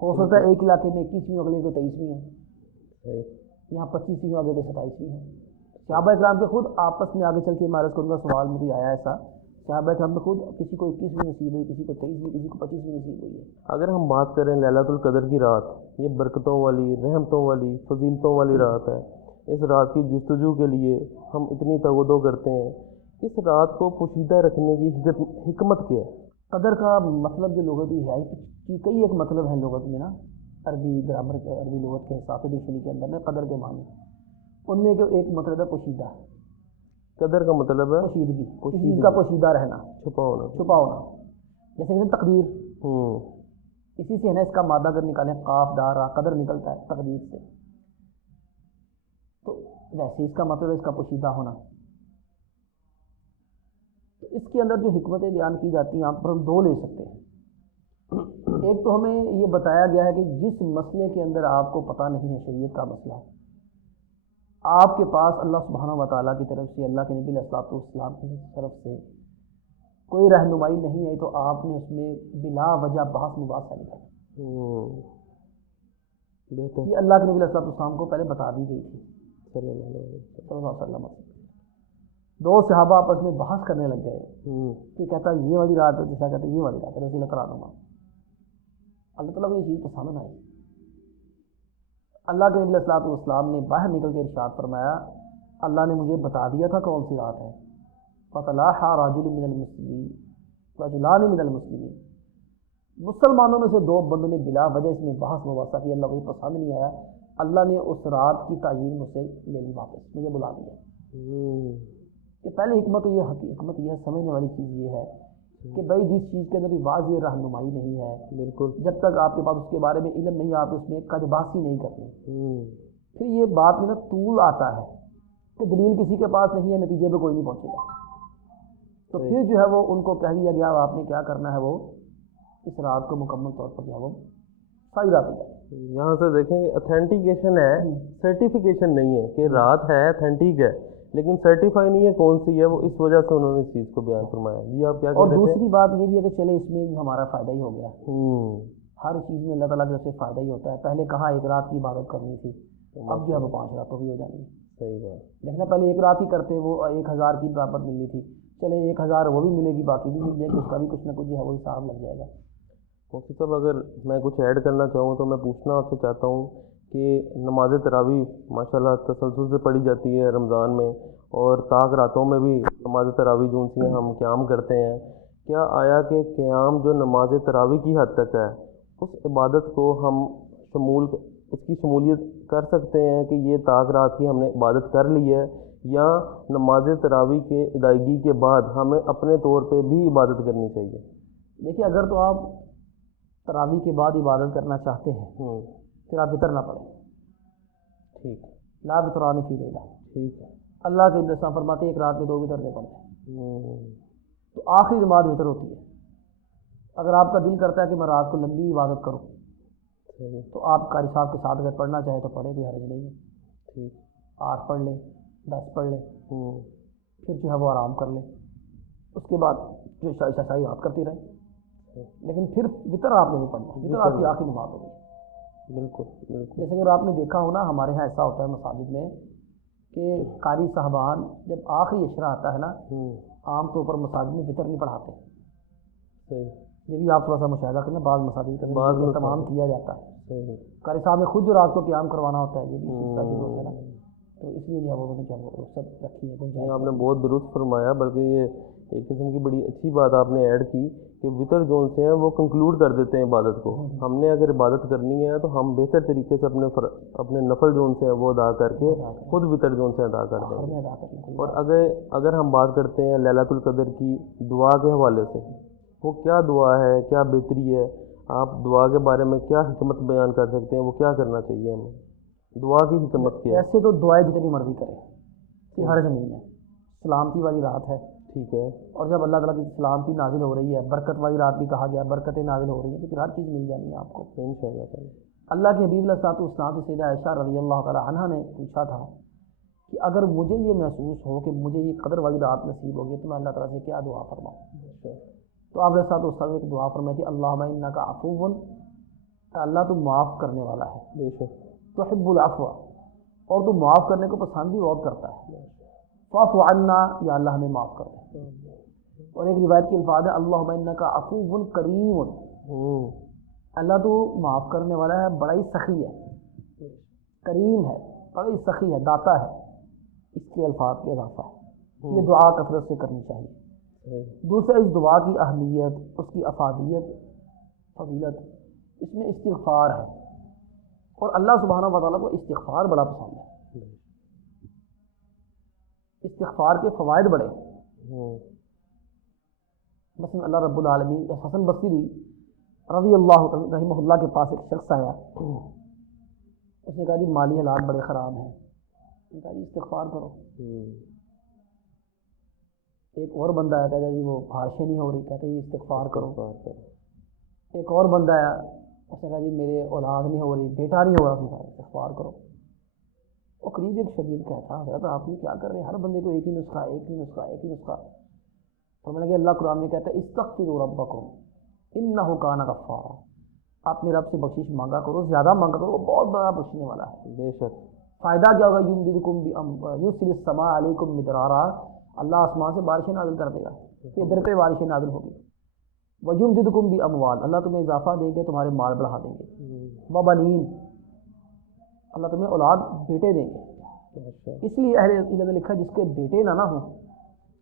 ہو سکتا ہے ایک علاقے میں 21ویں اگلے کو 23ویں ہو، یہاں 25ویں آگے کے 27ویں ہوں. صحابہ اکرام کے خود آپس میں آگے چل کے میں عرض کروں گا، سوال میں بھی آیا ایسا، صحابہ اکرام میں خود کسی کو 21ویں نصیب ہوئی، کسی کو 23ویں، کسی کو 25ویں نصیب ہوئی ہے. اگر ہم بات کریں لیلۃ القدر کی رات، یہ برکتوں والی، رحمتوں والی، فضیلتوں والی رات ہے. اس رات کی جستجو کے لیے ہم اتنی تگودو کرتے ہیں. اس رات کو پوشیدہ رکھنے کی حکمت کیا ہے؟ قدر کا مطلب جو لغوی ہے کہ کئی ایک مطلب ہے لغت میں نا، عربی گرامر کے، عربی لغت کے حساب سے ڈکشنری کے اندر نا قدر کے معنی، ان میں ایک مطلب ہے پوشیدہ. قدر کا مطلب ہے پوشیدگی، کسی چیز کا پوشیدہ رہنا، چھپا ہونا. جیسے کہ تقدیر، اسی سے ہے نا اس کا مادہ اگر نکالیں قاف دار را، قدر نکلتا ہے تقدیر سے، تو ویسے اس کا مطلب ہے اس کا پوشیدہ ہونا. تو اس کے اندر جو حکمتیں بیان کی جاتی ہیں آپ پر ہم 2 لے سکتے ہیں. ایک تو ہمیں یہ بتایا گیا ہے کہ جس مسئلے کے اندر آپ کو پتہ نہیں ہے، شریعت کا مسئلہ، آپ کے پاس اللہ سبحانہ و تعالیٰ کی طرف سے، اللہ کے نبی علیہ الصلوۃ والسلام کی طرف سے کوئی رہنمائی نہیں ہے، تو آپ نے اس میں بلا وجہ بحث مباحثہ نہیں کرنا. یہ اللہ کے نبی علیہ الصلوۃ والسلام کو پہلے بتا دی گئی تھی صلی اللہ علیہ وسلم. 2 صحابہ آپس میں بحث کرنے لگ گئے، کوئی کہتا ہے یہ والی رات ہے، دوسرا کہتا ہے یہ والی رات ہے. رضی اللہ تعالیٰ عنہ، اللہ تعالیٰ کو یہ چیز پسند نہ آئی. اللہ کے نبی علیہ الصلوۃ والسلام نے باہر نکل کے ارشاد فرمایا، اللہ نے مجھے بتا دیا تھا کون سی رات ہے. فَتَلَاحَ رَجُلٌ مِّنَ الْمُسْلِمِينَ رَجُلَانِ مِّنَ الْمُسْلِمِينَ، مسلمانوں میں سے 2 بندوں نے بلا وجہ اس میں بحث مباحثہ کی. اللہ کو یہ پسند نہیں آیا. اللہ نے اس رات کی تعیین مجھ سے لے لی واپس، مجھے بلا دیا. کہ پہلے حکمت تو یہ حکمت یہ سمجھنے والی چیز یہ ہے کہ بھائی جس چیز کے اندر بھی واضح رہنمائی نہیں ہے، بالکل، جب تک آپ کے پاس اس کے بارے میں علم نہیں، آپ اس میں کجباسی نہیں کرنی۔ پھر یہ بات میں نا طول آتا ہے کہ دلیل کسی کے پاس نہیں ہے، نتیجے پہ کوئی نہیں پہنچے گا، تو پھر جو ہے وہ ان کو کہہ دیا گیا آپ نے کیا کرنا ہے، وہ اس رات کو مکمل طور پر جو ہے وہ صحیح رات ہے۔ یہاں سے دیکھیں کہ اتھینٹیکیشن ہے، سرٹیفیکیشن نہیں ہے کہ رات ہے اتھینٹک ہے، لیکن سرٹیفائی نہیں ہے کون سی ہے، وہ اس وجہ سے انہوں نے اس چیز کو بیان فرمایا۔ جی آپ کیا کہہ اور رہے تھے؟ دوسری بات یہ بھی ہے کہ چلے اس میں بھی ہمارا فائدہ ہی ہو گیا، ہر چیز میں اللہ تعالیٰ کی طرف سے فائدہ ہی ہوتا ہے۔ پہلے کہاں ایک رات کی عبادت کرنی تھی، اب جو ہے وہ 5 راتوں کی ہو جانی ہے۔ صحیح بات، دیکھنا پہلے ایک رات ہی کرتے، وہ 1000 کی برابر ملنی تھی، چلے 1000 وہ بھی ملے گی، باقی بھی مل جائے گی، اس کا بھی کچھ نہ کچھ جو ہے وہ حساب لگ جائے گا۔ مفتی صاحب اگر میں کچھ ایڈ کرنا چاہوں تو میں پوچھنا آپ سے چاہتا ہوں کہ نماز تراویح ماشاءاللہ تسلسل سے پڑھی جاتی ہے رمضان میں، اور طاق راتوں میں بھی نماز تراویح جو سی ہیں ہم قیام کرتے ہیں، کیا آیا کہ قیام جو نماز تراویح کی حد تک ہے اس عبادت کو ہم اس کی شمولیت کر سکتے ہیں کہ یہ طاق رات کی ہم نے عبادت کر لی ہے، یا نماز تراویح کے ادائیگی کے بعد ہمیں اپنے طور پہ بھی عبادت کرنی چاہیے؟ دیکھیے اگر تو آپ تراویح کے بعد عبادت کرنا چاہتے ہیں پھر آپ وطر نہ پڑھیں، ٹھیک، لا وطران فی لیلہ، ٹھیک ہے، اللہ کے نبی فرماتے ہیں ایک رات میں 2 وطر نہیں پڑھتے، تو آخری نماز وطر ہوتی ہے۔ اگر آپ کا دل کرتا ہے کہ میں رات کو لمبی عبادت کروں تو آپ قاری صاحب کے ساتھ اگر پڑھنا چاہیں تو پڑھیں، کوئی حرج نہیں ہے، ٹھیک، 8 پڑھ لیں، 10 پڑھ لیں، پھر جو ہے وہ آرام کر لیں، اس کے بعد جو عشاء یاد کرتی رہیں، لیکن پھر وطر آپ نے نہیں پڑھنا، وطر آپ کی آخری نماز ہوگی۔ بالکل بالکل، جیسے کہ آپ نے دیکھا ہو نا، ہمارے یہاں ایسا ہوتا ہے مساجد میں کہ قاری صاحبان جب آخری عشرہ آتا ہے نا، عام طور پر مساجد میں وطر نہیں پڑھاتے، صحیح، یہ بھی آپ تھوڑا سا مشاہدہ کریں، بعض مساجد کے اندر یہ تمام کیا جاتا ہے، صحیح، قاری صاحب نے خود جو رات کو قیام کروانا ہوتا ہے، یہ بھی سلسلہ شروع ہوتا ہے نا، تو اس لیے جو ہے وہ انہوں نے چلو رخصت رکھی ہے، نہیں آپ نے بہت درست فرمایا، بلکہ یہ ایک قسم کی بڑی اچھی بات آپ نے ایڈ کی کہ وطر جو سے ہیں وہ کنکلوڈ کر دیتے ہیں عبادت کو۔ ہم نے اگر عبادت کرنی ہے تو ہم بہتر طریقے سے اپنے نفل جو سے ہیں وہ ادا کر کے خود وطر جو سے ادا کر دیں گے۔ اور اگر ہم بات کرتے ہیں لیلۃ القدر کی دعا کے حوالے سے، وہ کیا دعا ہے، کیا بہتری ہے، آپ دعا کے بارے میں کیا حکمت بیان کر سکتے ہیں، وہ کیا کرنا چاہیے ہمیں، دعا کی حکمت کیا ہے؟ ایسے تو دعائیں جتنی مرضی کریں کوئی حرج نہیں ہے، سلامتی والی رات ہے، ٹھیک ہے، اور جب اللہ تعالیٰ کی سلامتی نازل ہو رہی ہے، برکت والی رات بھی کہا گیا، برکتیں نازل ہو رہی ہیں، تو پھر ہر چیز مل جانی ہے آپ کو انشاءاللہ تعالی۔ اللہ کے حبیب علیہ السلام سے سیدہ عائشہ رضی اللہ تعالیٰ عنہا نے پوچھا تھا کہ اگر مجھے یہ محسوس ہو کہ مجھے یہ قدر والی رات نصیب ہوگی تو میں اللہ تعالیٰ سے کیا دعا فرماؤں، تو آپ علیہ السلام نے ایک دعا فرمائی تھی، اللہم انک عفو، اللہ تو معاف کرنے والا ہے، بے شک، تحب العفو، اور تو معاف کرنے کو پسند بھی بہت کرتا ہے، فاعف عنا، یا اللہ ہمیں معاف کر دے۔ اور ایک روایت کے الفاظ ہے اللہم انک عفو کریم، اللہ تو معاف کرنے والا ہے، بڑا ہی سخی ہے، کریم ہے، بڑا ہی سخی ہے، داتا ہے، اس کے الفاظ کے اضافہ ہے، یہ دعا کثرت سے کرنی چاہیے۔ دوسرا اس دعا کی اہمیت، اس کی افادیت، فضیلت، اس میں استغفار ہے، اور اللہ سبحانہ و تعالیٰ کو استغفار بڑا پسند ہے، استغفار کے فوائد بڑے ہیں۔ مثلا اللہ رب العالمین، حسن بصری رضی اللہ رحمہ اللہ کے پاس ایک شخص آیا، اس نے کہا جی مالی حالات بڑے خراب ہیں، اس نے کہا جی استغفار کرو۔ ایک اور بندہ آیا، کہتا جی وہ بارشیں نہیں ہو رہی، کہتے ہیں استغفار کرو۔ ایک اور بندہ آیا، اس نے کہا جی میرے اولاد نہیں ہو رہی، بیٹا نہیں ہو رہا، اس نے کہا استغفار کرو۔ اور قریب ایک شگرد کہتا حضرت آپ یہ کیا کر رہے ہیں، ہر بندے کو ایک ہی نسخہ، ایک ہی نسخہ، ایک ہی نسخہ۔ تو میں نے کہا اللہ قرآن میں کہتا ہے استغفروا ربکم انہ کان غفارا، آپ میرے رب سے بخشش مانگا کرو، زیادہ مانگا کرو، وہ بہت بڑا بخشنے والا ہے۔ بے شک، فائدہ کیا ہوگا، یرسل السماء علیکم مدرارا، اللہ آسمان سے بارشیں نازل کر دے گا، پھر ادھر پہ بارشیں نازل ہوگی، وَيُمْدِدْكُمْ بِأَمْوَالٍ، اللہ تمہیں اضافہ دیں گے، تمہارے مال بڑھا دیں گے، وَبَنِينَ، اللہ تمہیں اولاد بیٹے دیں گے۔ اس لیے اہل علم نے لکھا جس کے بیٹے نہ ہوں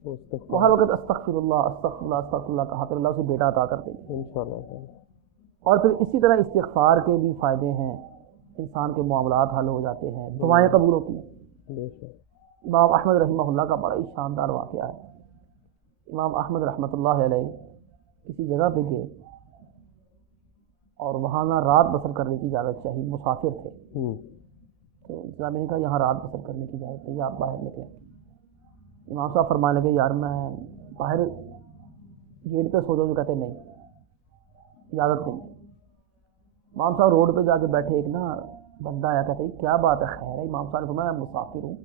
وہ ہر وقت استغفر اللہ استغفر اللہ استغفر اللہ کہا کر اللہ اسے بیٹا عطا کر دیں گے انشاءاللہ۔ اور پھر اسی طرح استغفار کے بھی فائدے ہیں، انسان کے معاملات حل ہو جاتے ہیں، دعائیں قبول ہوتی ہیں۔ بے شک، امام احمد رحمہ اللہ کا بڑا ہی شاندار واقعہ ہے. امام احمد رحمۃ اللہ علیہ کسی جگہ پہ گئے اور وہاں نہ رات بسر کرنے کی اجازت چاہیے، مسافر تھے. تو انتظامیہ نے کہا یہاں رات بسر کرنے کی اجازت نہیں، آپ باہر نکلیں. امام صاحب فرمانے لگے یار میں باہر گیٹ پہ سو جاؤں. کہتے نہیں، اجازت نہیں. امام صاحب روڈ پہ جا کے بیٹھے، ایک نا بندہ آیا، کہتے کیا بات ہے، خیر ہے؟ امام صاحب نے فرمایا میں مسافر ہوں.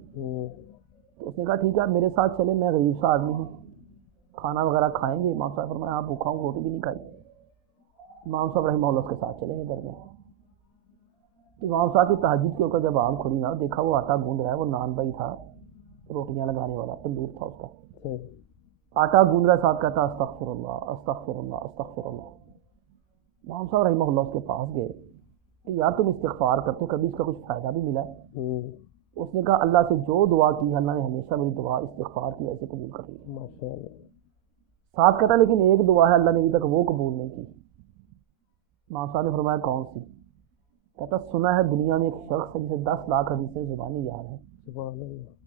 تو اس نے کہا ٹھیک ہے میرے ساتھ چلے، میں غریب سا آدمی ہوں، کھانا وغیرہ کھائیں گے؟ امام صاحب فرمایا ہاں بھوکا ہوں، روٹی بھی نہیں کھائی. امام صاحب رحمہ اللہ اس کے ساتھ چلیں گے گھر میں. تو امام صاحب کی تہجد کے اوپر جب آنکھ کھلی نا، دیکھا وہ آٹا گوندھ رہا ہے. وہ نان بھائی تھا، روٹیاں لگانے والا، تندور تھا اس کا. آٹا گوندھ رہا ہے، ساتھ کہتا استغفر اللہ استغفر اللہ استغفر اللہ. امام صاحب رحمہ اللہ اس کے پاس گئے کہ یار تم استغفار کرتے ہو، کبھی اس کا کچھ فائدہ بھی ملا ہے؟ اس نے کہا اللہ سے جو دعا کی ہے اللہ نے ہمیشہ میری دعا استغفار کی وجہ سے قبول کر لی. ماشاءاللہ. ساتھ کہتا لیکن ایک دعا ہے اللہ نے ابھی تک وہ قبول نہیں کی. امام صاحب نے فرمایا کون سی؟ کہتا سنا ہے دنیا میں ایک شخص ہے جسے 10 لاکھ حدیثیں زبانی یاد ہیں،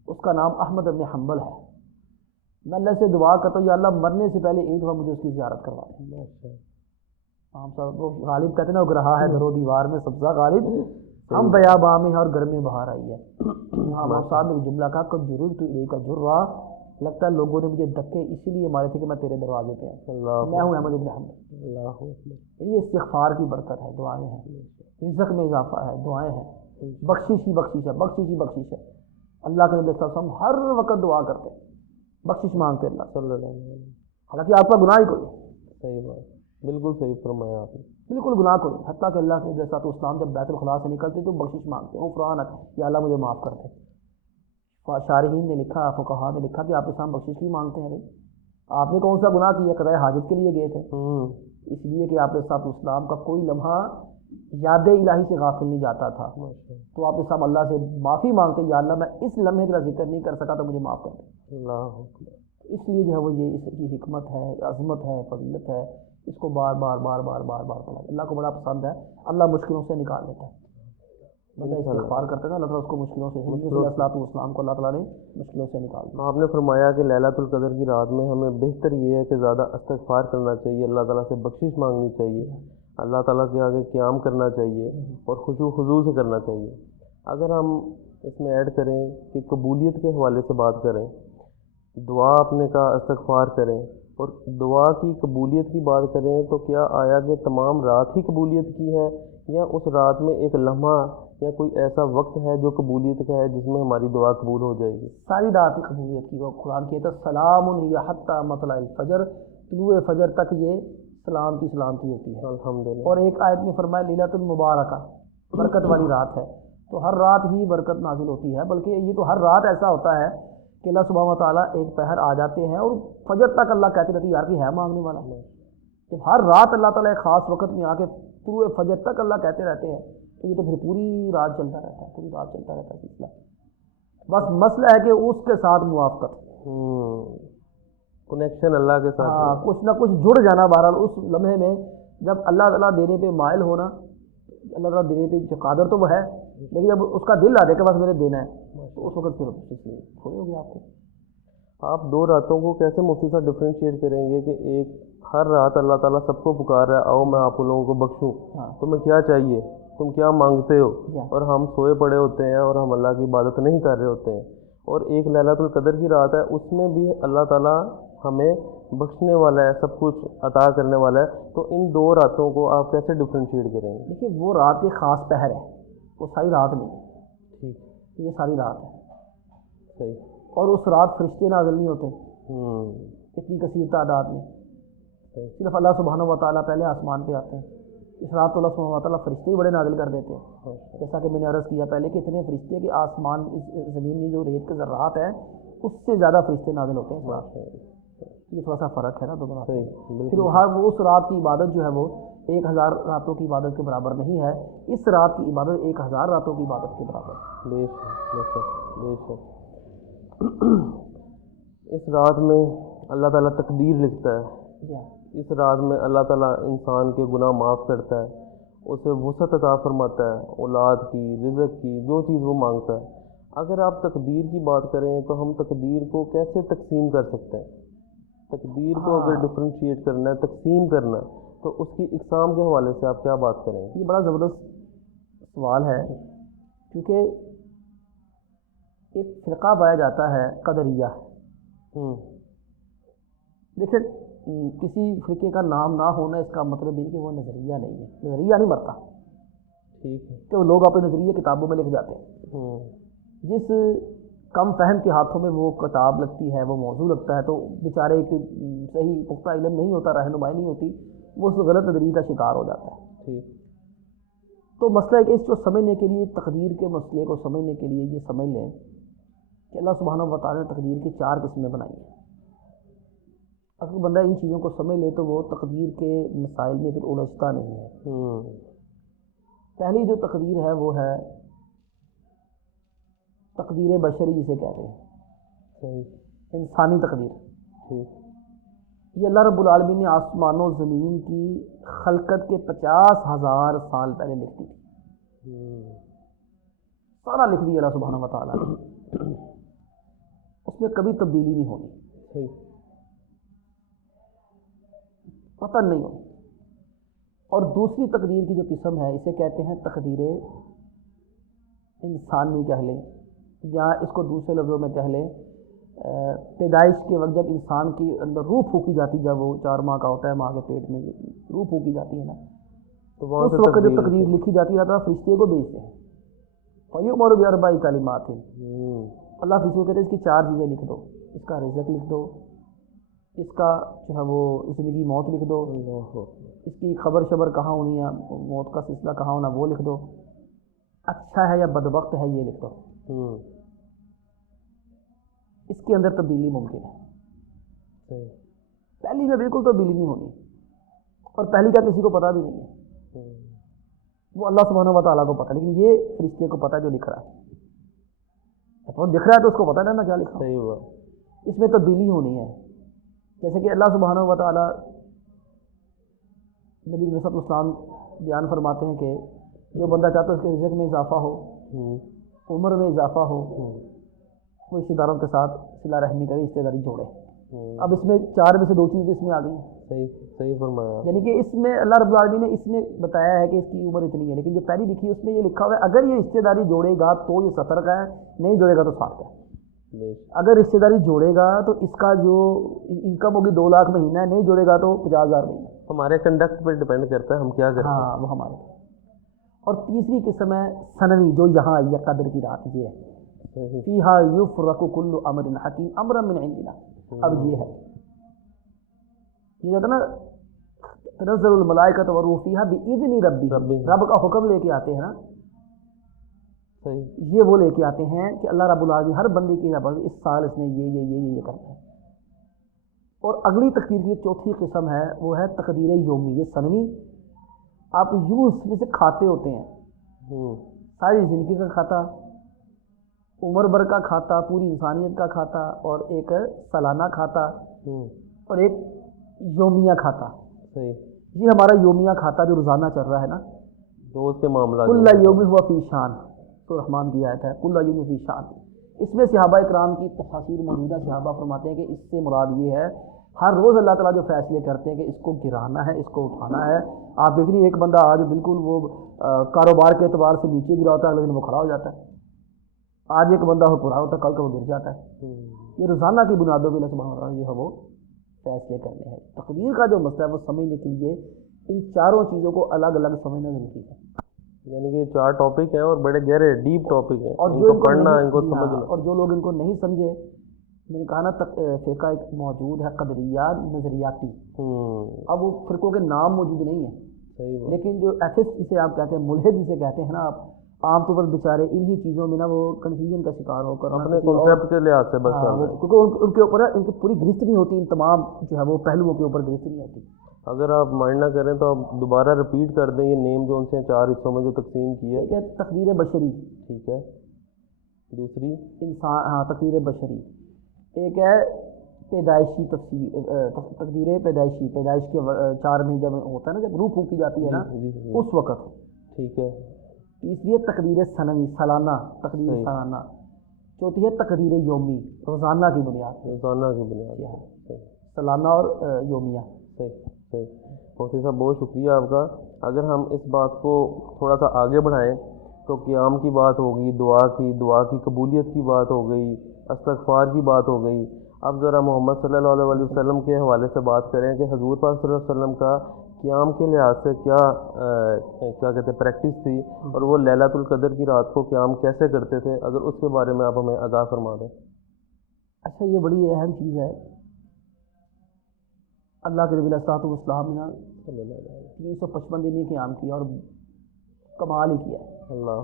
اس کا نام احمد بن حنبل ہے. میں اللہ سے دعا کرتا ہوں یا اللہ مرنے سے پہلے ایک دفعہ مجھے اس کی زیارت کروا دیں. امام صاحب وہ غالب کہتے ہیں نا، گرہا ہے درو دیوار میں سبزہ غالب، ہم بیاباں میں ہیں اور گرمی باہر آئی ہے. امام صاحب نے جملہ کہا کب ضرور تو ایک کا جرا، لگتا ہے لوگوں نے مجھے دھکے اسی لیے مارے تھے کہ میں تیرے دروازے پہ ہوں. میں ہوں احمد بن حنبل. یہ استغفار کی برکت ہے، دعائیں ہیں، رزق میں اضافہ ہے، دعائیں ہیں، بخشش ہی بخشش ہے، بخشش ہی بخشش ہے. اللہ کے نبی صلی اللہ علیہ وسلم ہر وقت دعا کرتے ہیں، بخشش مانگتے اللہ صلی اللہ علیہ وسلم. حالانکہ آپ کا گناہ ہی کوئی نہیں. صحیح بات، بالکل صحیح فرمایا آپ نے. بالکل گناہ کوئی نہیں. حتیٰ کہ اللہ کے نبی صلی اللہ علیہ وسلم جب بیت الخلاء سے نکلتے تو بخشش مانگتے ہیں، غفرانک یا اللہ مجھے معاف کر دے. شارحین نے لکھا، فقہا نے لکھا کہ آپ اسلام بخشش بھی مانگتے ہیں. بھائی آپ نے کون سا گناہ کیا؟ قضاء حاجت کے لیے گئے تھے، اس لیے کہ آپ اسلام کا کوئی لمحہ یاد الہی سے غافل نہیں جاتا تھا. تو آپ اسلام اللہ سے معافی مانگتے یا اللہ میں اس لمحے کا ذکر نہیں کر سکا تو مجھے معاف کر دیں. اس لیے جو ہے وہ یہ اس کی حکمت ہے، عظمت ہے، فضیلت ہے. اس کو بار بار بار بار بار بار پڑھا. اللہ کو بڑا پسند ہے، اللہ مشکلوں سے نکال لیتا ہے. بندہ استغفار کرتا ہے نا، اللہ تعالیٰ اس کو مشکلوں سے، اسلام کو اللہ تعالیٰ نے مشکلوں سے نکال دیا. آپ نے فرمایا کہ لیلۃ القدر کی رات میں ہمیں بہتر یہ ہے کہ زیادہ استغفار کرنا چاہیے، اللہ تعالیٰ سے بخشش مانگنی چاہیے، اللہ تعالیٰ کے آگے قیام کرنا چاہیے اور خشوع خضوع سے کرنا چاہیے. اگر ہم اس میں ایڈ کریں کہ قبولیت کے حوالے سے بات کریں، دعا آپ نے کہا استغفار کریں، اور دعا کی قبولیت کی بات کریں تو کیا آیا کہ تمام رات ہی قبولیت کی ہے، یا اس رات میں ایک لمحہ یا کوئی ایسا وقت ہے جو قبولیت کا ہے جس میں ہماری دعا قبول ہو جائے گی؟ ساری رات کی قبولیت کی. وہ قرآن کہتا ہے سلام ہی حتی مطلع الفجر، طلوع فجر تک یہ سلام کی سلامتی ہوتی ہے. الحمدللہ. اور ایک آیت میں فرمایا لیلۃ المبارکہ، برکت والی رات ہے. تو ہر رات ہی برکت نازل ہوتی ہے، بلکہ یہ تو ہر رات ایسا ہوتا ہے کہ اللہ سبحانہ وتعالیٰ ایک پہر آ جاتے ہیں اور فجر تک اللہ کہتے رہتے ہیں یار کہ ہے مانگنے والا. جب ہر رات اللہ تعالیٰ ایک خاص وقت میں آ کے طلوع فجر تک اللہ کہتے رہتے ہیں تو یہ تو پھر پوری رات چلتا رہتا ہے، پوری رات چلتا رہتا ہے سلسلہ. بس مسئلہ ہے کہ اس کے ساتھ موافقت، کنیکشن اللہ کے ساتھ. ہاں، کچھ نہ کچھ جڑ جانا. بہرحال اس لمحے میں جب اللہ تعالیٰ دینے پہ مائل ہونا، اللہ تعالیٰ دینے پہ جو قادر تو وہ ہے، لیکن جب اس کا دل آ جائے کہ بس میں نے دینا ہے تو اس وقت پھر تھوڑی ہوگی آپ کے. آپ دو راتوں کو کیسے مفتی صاحب ڈفرینشیٹ کریں گے کہ ایک ہر رات اللہ تعالیٰ سب کو پکار رہا ہے آؤ میں آپ لوگوں کو بخشوں، تمہیں کیا چاہیے، تم کیا مانگتے ہو، اور ہم سوئے پڑے ہوتے ہیں اور ہم اللہ کی عبادت نہیں کر رہے ہوتے ہیں. اور ایک لیلۃ القدر کی رات ہے، اس میں بھی اللہ تعالیٰ ہمیں بخشنے والا ہے، سب کچھ عطا کرنے والا ہے. تو ان دو راتوں کو آپ کیسے ڈفرینشیٹ کریں گے؟ دیکھیے وہ رات ایک خاص پہر ہے، وہ ساری رات نہیں ہے. ٹھیک، یہ ساری رات ہے. صحیح. اور اس رات فرشتے نازل نہیں ہوتے اتنی کثیر تعداد میں. صرف اللہ سبحانہ و تعالیٰ پہلے آسمان پہ آتے ہیں. اس رات تو اللہ سبحانہ و تعالیٰ فرشتے ہی بڑے نازل کر دیتے ہیں. جیسا کہ میں نے عرض کیا پہلے کہ اتنے فرشتے کہ آسمان زمین میں جو ریت کے ذرات ہیں اس سے زیادہ فرشتے نازل ہوتے ہیں اس رات. یہ تھوڑا سا فرق ہے نا دونوں رات. پھر وہ اس رات کی عبادت جو ہے وہ 1000 راتوں کی عبادت کے برابر نہیں ہے. اس رات کی عبادت 1000 راتوں کی عبادت کے برابر ہے. اس رات میں اللہ تعالیٰ تقدیر لکھتا ہے. اس رات میں اللہ تعالیٰ انسان کے گناہ معاف کرتا ہے، اسے وسعت عطا فرماتا ہے، اولاد کی، رزق کی، جو چیز وہ مانگتا ہے. اگر آپ تقدیر کی بات کریں تو ہم تقدیر کو کیسے تقسیم کر سکتے ہیں؟ تقدیر کو اگر ڈفرینشیٹ کرنا ہے، تقسیم کرنا ہے، تو اس کی اقسام کے حوالے سے آپ کیا بات کریں گے؟ یہ بڑا زبردست سوال ہے، کیونکہ ایک فرقہ پایا جاتا ہے قدریہ. دیکھیں کسی فرقے کا نام نہ ہونا اس کا مطلب یہ کہ وہ نظریہ نہیں ہے. نظریہ نہیں مرتا، ٹھیک ہے، کہ وہ لوگ اپنے نظریے کتابوں میں لکھ جاتے ہیں. جس کم فہم کے ہاتھوں میں وہ کتاب لگتی ہے، وہ موضوع لگتا ہے، تو بیچارے ایک صحیح پختہ علم نہیں ہوتا، رہنمائی نہیں ہوتی، وہ اس غلط نظریے کا شکار ہو جاتا ہے. ٹھیک. تو مسئلہ ہے کہ اس کو سمجھنے کے لیے، تقدیر کے مسئلے کو سمجھنے کے لیے یہ سمجھ لیں کہ اللہ سبحانہ و تعالیٰ نے تقدیر کی 4 قسمیں بنائی ہیں. اگر بندہ ان چیزوں کو سمجھ لے تو وہ تقدیر کے مسائل میں پھر الجھتا نہیں ہے. پہلی جو تقدیر ہے وہ ہے تقدیر بشری، جسے کہتے ہیں صحیح، انسانی تقدیر. ٹھیک. یہ اللہ رب العالمین نے آسمان و زمین کی خلقت کے 50,000 سال پہلے لکھ دی تھی. سارا لکھ دیا اللہ سبحانہ و تعالیٰ نے، اس میں کبھی تبدیلی نہیں ہونی، صحیح، پتن نہیں ہونی. اور دوسری تقدیر کی جو قسم ہے اسے کہتے ہیں تقدیر انسانی کہہ لیں، یا اس کو دوسرے لفظوں میں کہہ لیں پیدائش کے وقت جب انسان کی اندر روح پھونکی جاتی، جب وہ 4 ماہ کا ہوتا ہے، ماں کے پیٹ میں روح پھونکی جاتی ہے نا، تو وہاں اس سے وقت جب تقدیر لکھی جاتی ہے اللہ تعالیٰ فرشتے کو بھیجتے ہیں. فَيُؤْمَرُ بِأَرْبَعِ كَلِمَاتٍ، اللہ فرشتے کو کہتے ہیں اس کی 4 چیزیں لکھ دو. اس کا رزق لکھ دو، اس کا جو ہے وہ زندگی موت لکھ دو، اس کی خبر شبر کہاں ہونی ہے، موت کا سلسلہ کہاں ہونا وہ لکھ دو، اچھا ہے یا بدبخت ہے یہ لکھ دو. اس کے اندر تبدیلی ممکن ہے. پہلی میں بالکل تبدیلی نہیں ہونی، اور پہلی کا کسی کو پتہ بھی نہیں ہے، وہ اللہ سبحانہ و تعالیٰ کو پتہ، لیکن یہ فرشتے کو پتہ جو لکھ رہا ہے. تو لکھ رہا ہے تو اس کو پتہ ہے نا کیا لکھا. صحیح ہوا. اس میں تبدیلی ہونی ہے. جیسے کہ اللہ سبحانہ و تعالیٰ نبی علیہ الصلوۃ والسلام بیان فرماتے ہیں کہ جو بندہ چاہتا ہے اس کے رزق میں اضافہ ہو، عمر میں اضافہ ہو، وہ رشتہ داروں کے ساتھ صلہ رحمی کرے، رشتہ داری جوڑے. اب اس میں 4 میں سے 2 چیزیں تو اس میں آ گئی. صحیح فرمایا. یعنی کہ اس میں اللہ رب العالمین نے اس میں بتایا ہے کہ اس کی عمر اتنی ہے، لیکن جو پہلی لکھی ہے اس میں یہ لکھا ہوا ہے اگر یہ رشتہ داری جوڑے گا تو یہ 70 کا ہے، نہیں جوڑے گا تو 60 کا ہے. اگر رشتہ داری جوڑے گا تو اس کا جو انکم ہوگی 2 لاکھ مہینہ ہے، نہیں جوڑے گا تو 50,000 مہینہ. ہمارے کنڈکٹ پہ ڈپینڈ کرتا ہے ہم کیا کرتے ہیں. ہاں وہ ہمارے. اور تیسری قسم ہے سنوی، جو یہاں آئی ہے قدر کی رات، یہ ہے فیہا یفرق کل امر حکیم امرا من عندنا. اب یہ ہے، یہ جو ہے نا تنزل الملائکۃ والروح فیہا باذن ربہم، رب کا حکم لے کے آتے ہیں نا، یہ وہ لے کے آتے ہیں کہ اللہ رب العالمین ہر بندے کی اس سال اس نے یہ کرنا ہے. اور اگلی تقدیر کی 4تھی قسم ہے وہ ہے تقدیر یومی. یہ سنوی آپ یوں اس میں سے کھاتے ہوتے ہیں، ساری زندگی کا کھاتا، عمر بھر کا کھاتا، پوری انسانیت کا کھاتا، اور ایک سالانہ کھاتا، اور ایک یومیہ کھاتا. یہ ہمارا یومیہ کھاتا جو روزانہ چل رہا ہے نا، روز کے معاملات، کل یوم ہوا فی شان، تو رحمان کی آیت ہے کل یوم فی شان. اس میں صحابہ اکرام کی تفاسیر موجودہ، صحابہ فرماتے ہیں کہ اس سے مراد یہ ہے ہر روز اللہ تعالیٰ جو فیصلے کرتے ہیں کہ اس کو گرانا ہے، اس کو اٹھانا ہے. آپ دیکھیں ایک بندہ آج بالکل وہ کاروبار کے اعتبار سے نیچے گرا ہوتا ہے، اگلے دن وہ کھڑا ہو جاتا ہے. آج ایک بندہ ہو پورا ہوتا ہے، کل کا وہ گر جاتا ہے. یہ روزانہ کی بنیادوں پہ اللہ سبحانہ وتعالیٰ جو ہے وہ فیصلے کرنے ہیں. تقدیر کا جو مسئلہ ہے وہ سمجھنے کے لیے ان 4 چیزوں کو الگ الگ سمجھنا ضروری ہے. یعنی کہ 4 ٹاپک ہیں اور بڑے گہرے ڈیپ ٹاپک ہیں، اور ان جو کو پڑھنا، ان کو سمجھنا. اور جو لوگ ان کو نہیں سمجھے، میں نے کہا نا فرقہ ایک موجود ہے قدریہ نظریاتی. اب وہ فرقوں کے نام موجود نہیں ہیں، لیکن جو ایتھسٹ جسے آپ کہتے ہیں، ملحد جسے کہتے ہیں نا، آپ عام طور پر بیچارے انہی چیزوں میں نا وہ کنفیوژن کا شکار ہو کر اپنے کنسیپٹ کے لحاظ سے بس، کیونکہ ان کے اوپر ان کی پوری گرفت نہیں ہوتی، ان تمام جو ہے وہ پہلوؤں کے اوپر گرفت نہیں ہوتی. اگر آپ مائنڈ نہ کریں تو آپ دوبارہ رپیٹ کر دیں یہ نیم جو ان سے 4 حصوں میں جو تقسیم کی ہے. ایک ہے تقدیر بشری، ٹھیک ہے. دوسری انسان، ہاں تقدیر بشری. ایک ہے پیدائشی تقدیر پیدائشی، پیدائش کے 4 مہینے جب ہوتا ہے نا، جب روح پھونکی جاتی ہے نا اس وقت. ٹھیک ہے. تیسری ہے تقدیر سنوی، سالانہ تقدیر سالانہ. چوتھی ہے تقریر یومی، روزانہ کی بنیاد پہ، روزانہ کی بنیاد پر. صحیح سالانہ اور یومیہ. صحیح صحیح. مفتی صاحب بہت شکریہ آپ کا. اگر ہم اس بات کو تھوڑا سا آگے بڑھائیں تو قیام کی بات ہو گئی، دعا کی قبولیت کی بات ہو گئی، استغفار کی بات ہو گئی. اب ذرا محمد صلی اللہ علیہ وسلم کے حوالے سے بات کریں کہ حضور پاک صلی اللہ علیہ وسلم کا قیام کے لحاظ سے کیا کہتے ہیں پریکٹس تھی، اور وہ لیلۃ القدر کی رات کو قیام کیسے کرتے تھے، اگر اس کے بارے میں آپ ہمیں آگاہ فرما دیں. اچھا، یہ بڑی اہم چیز ہے. اللہ کے نبی علیہ الصلوۃ والسلام نے 355 دن یہ قیام کیا اور کمال ہی کیا ہے. اللہ.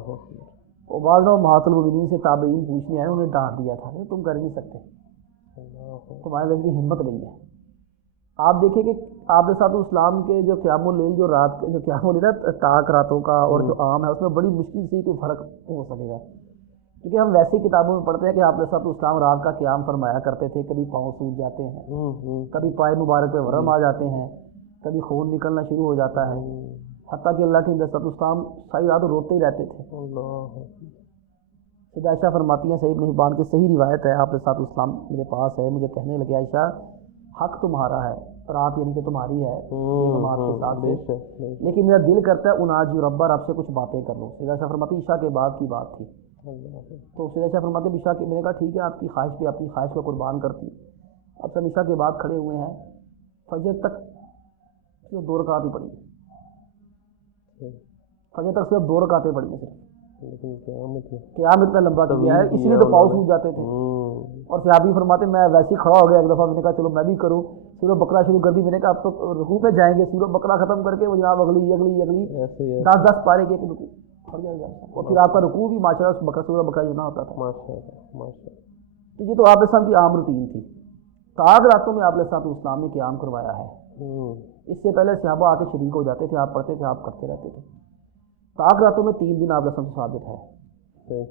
اور بعض لوگ امہات المؤمنین سے تابعین پوچھنے آئے، انہیں ڈانٹ دیا تھا کہ تم کر نہیں سکتے، تمہارے اندر اتنی ہمت نہیں ہے. آپ دیکھیں کہ آپ علیہ الصلوۃ والسلام کے جو قیام اللیل، جو رات جو قیام اللیل ہے طاق راتوں کا اور جو عام ہے، اس میں بڑی مشکل سے کوئی فرق ہو سکے گا. کیونکہ ہم ویسی کتابوں میں پڑھتے ہیں کہ آپ علیہ الصلوۃ والسلام رات کا قیام فرمایا کرتے تھے. کبھی پاؤں سوج جاتے ہیں، کبھی پائے مبارک پہ ورم آ جاتے ہیں، کبھی خون نکلنا شروع ہو جاتا ہے، حتیٰ کہ اللہ کے علیہ الصلوۃ والسلام ساری رات روتے ہی رہتے تھے. سیدہ عائشہ فرماتی ہیں، صحیح ابن حبان کی صحیح روایت ہے، آپ علیہ الصلوۃ والسلام میرے پاس ہے، مجھے کہنے لگے عائشہ حق تمہارا ہے، رات یعنی کہ تمہاری ہے جماعت کے ساتھ، لیکن میرا دل کرتا ہے اناجی ربا، رب سے کچھ باتیں کر لوں. سیدہ عائشہ فرماتی عشاء کے بعد کی بات تھی. تو سیدہ عائشہ فرماتے ہیں عشاء کے، میں نے کہا ٹھیک ہے، آپ کی خواہش پہ اپنی خواہش کو قربان کرتی ہوں. اب سب عشاء کے بعد کھڑے ہوئے ہیں، فجر تک صرف 2 رکعت ہی پڑھی ہیں، فجر تک صرف 2 رکعتیں پڑھی ہیں صرف. لیکن قیام اتنا لمبا کیا ہے، اس لیے تو پاؤں سوج جاتے تھے. اور صحابی فرماتے میں ویسے ہی کھڑا ہو گیا ایک دفعہ، میں نے کہا چلو میں بھی کروں. سورہ بقرہ شروع کر دی، میں نے کہا اب تو رکوع پہ جائیں گے. سورہ بقرہ ختم کر کے وہ جناب اگلی 10 پارے کے رکوع پڑ جائے گا، اور پھر آپ کا رکوع بھی ماشاء اللہ سورہ بقرہ جتنا ہوتا تھا. تو یہ تو آپ السلام کی عام روٹین تھی. طاق راتوں میں آپ علیہ الصلوۃ والسلام نے قیام کروایا ہے. اس سے پہلے صحابہ آ کے شریک ہو جاتے تھے، آپ پڑھتے تھے، آپ کرتے رہتے تھے. طاق راتوں میں 3 دن آپ علیہ السلام سے ثابت ہے.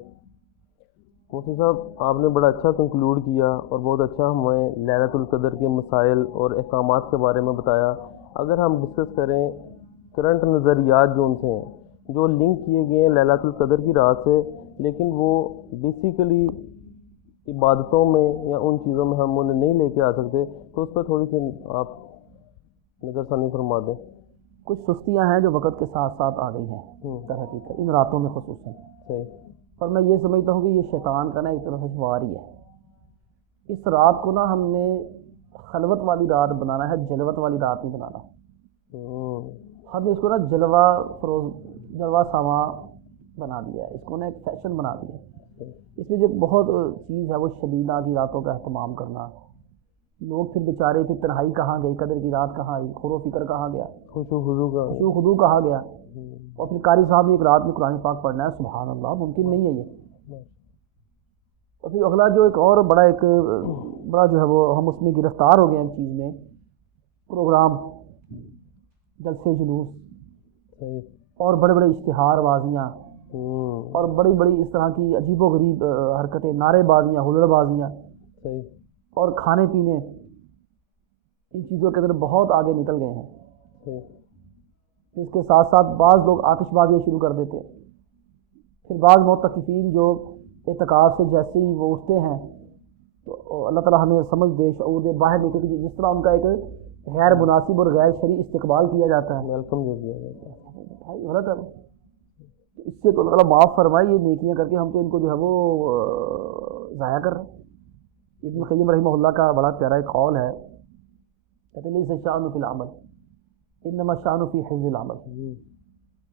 مفتی صاحب آپ نے بڑا اچھا کنکلوڈ کیا اور بہت اچھا ہمیں لیلۃ القدر کے مسائل اور احکامات کے بارے میں بتایا. اگر ہم ڈسکس کریں کرنٹ نظریات جو ان سے ہیں، جو لنک کیے گئے ہیں لیلۃ القدر کی رات سے، لیکن وہ بیسیکلی عبادتوں میں یا ان چیزوں میں ہم انہیں نہیں لے کے آ سکتے، تو اس پہ تھوڑی سی آپ نظر ثانی فرما دیں. کچھ سستیاں ہیں جو وقت کے ساتھ ساتھ آ گئی ہیں در حقیقت، ان راتوں میں خصوصاً. صحیح. اور میں یہ سمجھتا ہوں کہ یہ شیطان کا نا ایک طرح سے شعار ہی ہے. اس رات کو نا ہم نے خلوت والی رات بنانا ہے، جلوت والی رات نہیں بنانا. ہم نے اس کو نا جلوہ فروز، جلوہ ساواں بنا دیا ہے، اس کو نا ایک فیشن بنا دیا ہے. اس میں جو بہت چیز ہے وہ شبینہ کی راتوں کا اہتمام کرنا. لوگ پھر بیچارے پھر تنہائی کہاں گئی، قدر کی رات کہاں آئی، خور و فکر کہاں گیا، خشوع خضوع کہاں گیا. اور پھر قاری صاحب نے ایک رات میں قرآن پاک پڑھنا ہے، سبحان اللہ، ممکن نہیں ہے یہ. اور پھر اگلا جو ایک اور بڑا جو ہے وہ ہم اس میں گرفتار ہو گئے ہیں ایک چیز میں، پروگرام، جلسے جلوس اور بڑے بڑے اشتہار بازیاں اور بڑی بڑی اس طرح کی عجیب و غریب حرکتیں، نعرے بازیاں، ہلڑ بازیاں اور کھانے پینے، ان چیزوں کے اندر بہت آگے نکل گئے ہیں. اس کے ساتھ ساتھ بعض لوگ آتش بازیاں شروع کر دیتے ہیں. پھر بعض معتکفین جو اعتکاف سے جیسے ہی وہ اٹھتے ہیں تو اللہ تعالیٰ ہمیں سمجھ دے، شعور دے، باہر نکل کے جس طرح ان کا ایک غیر مناسب اور غیر شرعی استقبال کیا جاتا ہے، ویلکم جو کیا جاتا ہے، بھائی غلط ہے. اس سے تو اللہ تعالیٰ معاف فرمائے، یہ نیکیاں کر کے ہم تو ان کو جو ہے وہ ضائع کر رہے ہیں. ابن قیم رحمہ اللہ کا بڑا پیارا ایک قول ہے، کہتے ہیں لیس الشأن فی العمل انما الشأن فی حفظ العمل،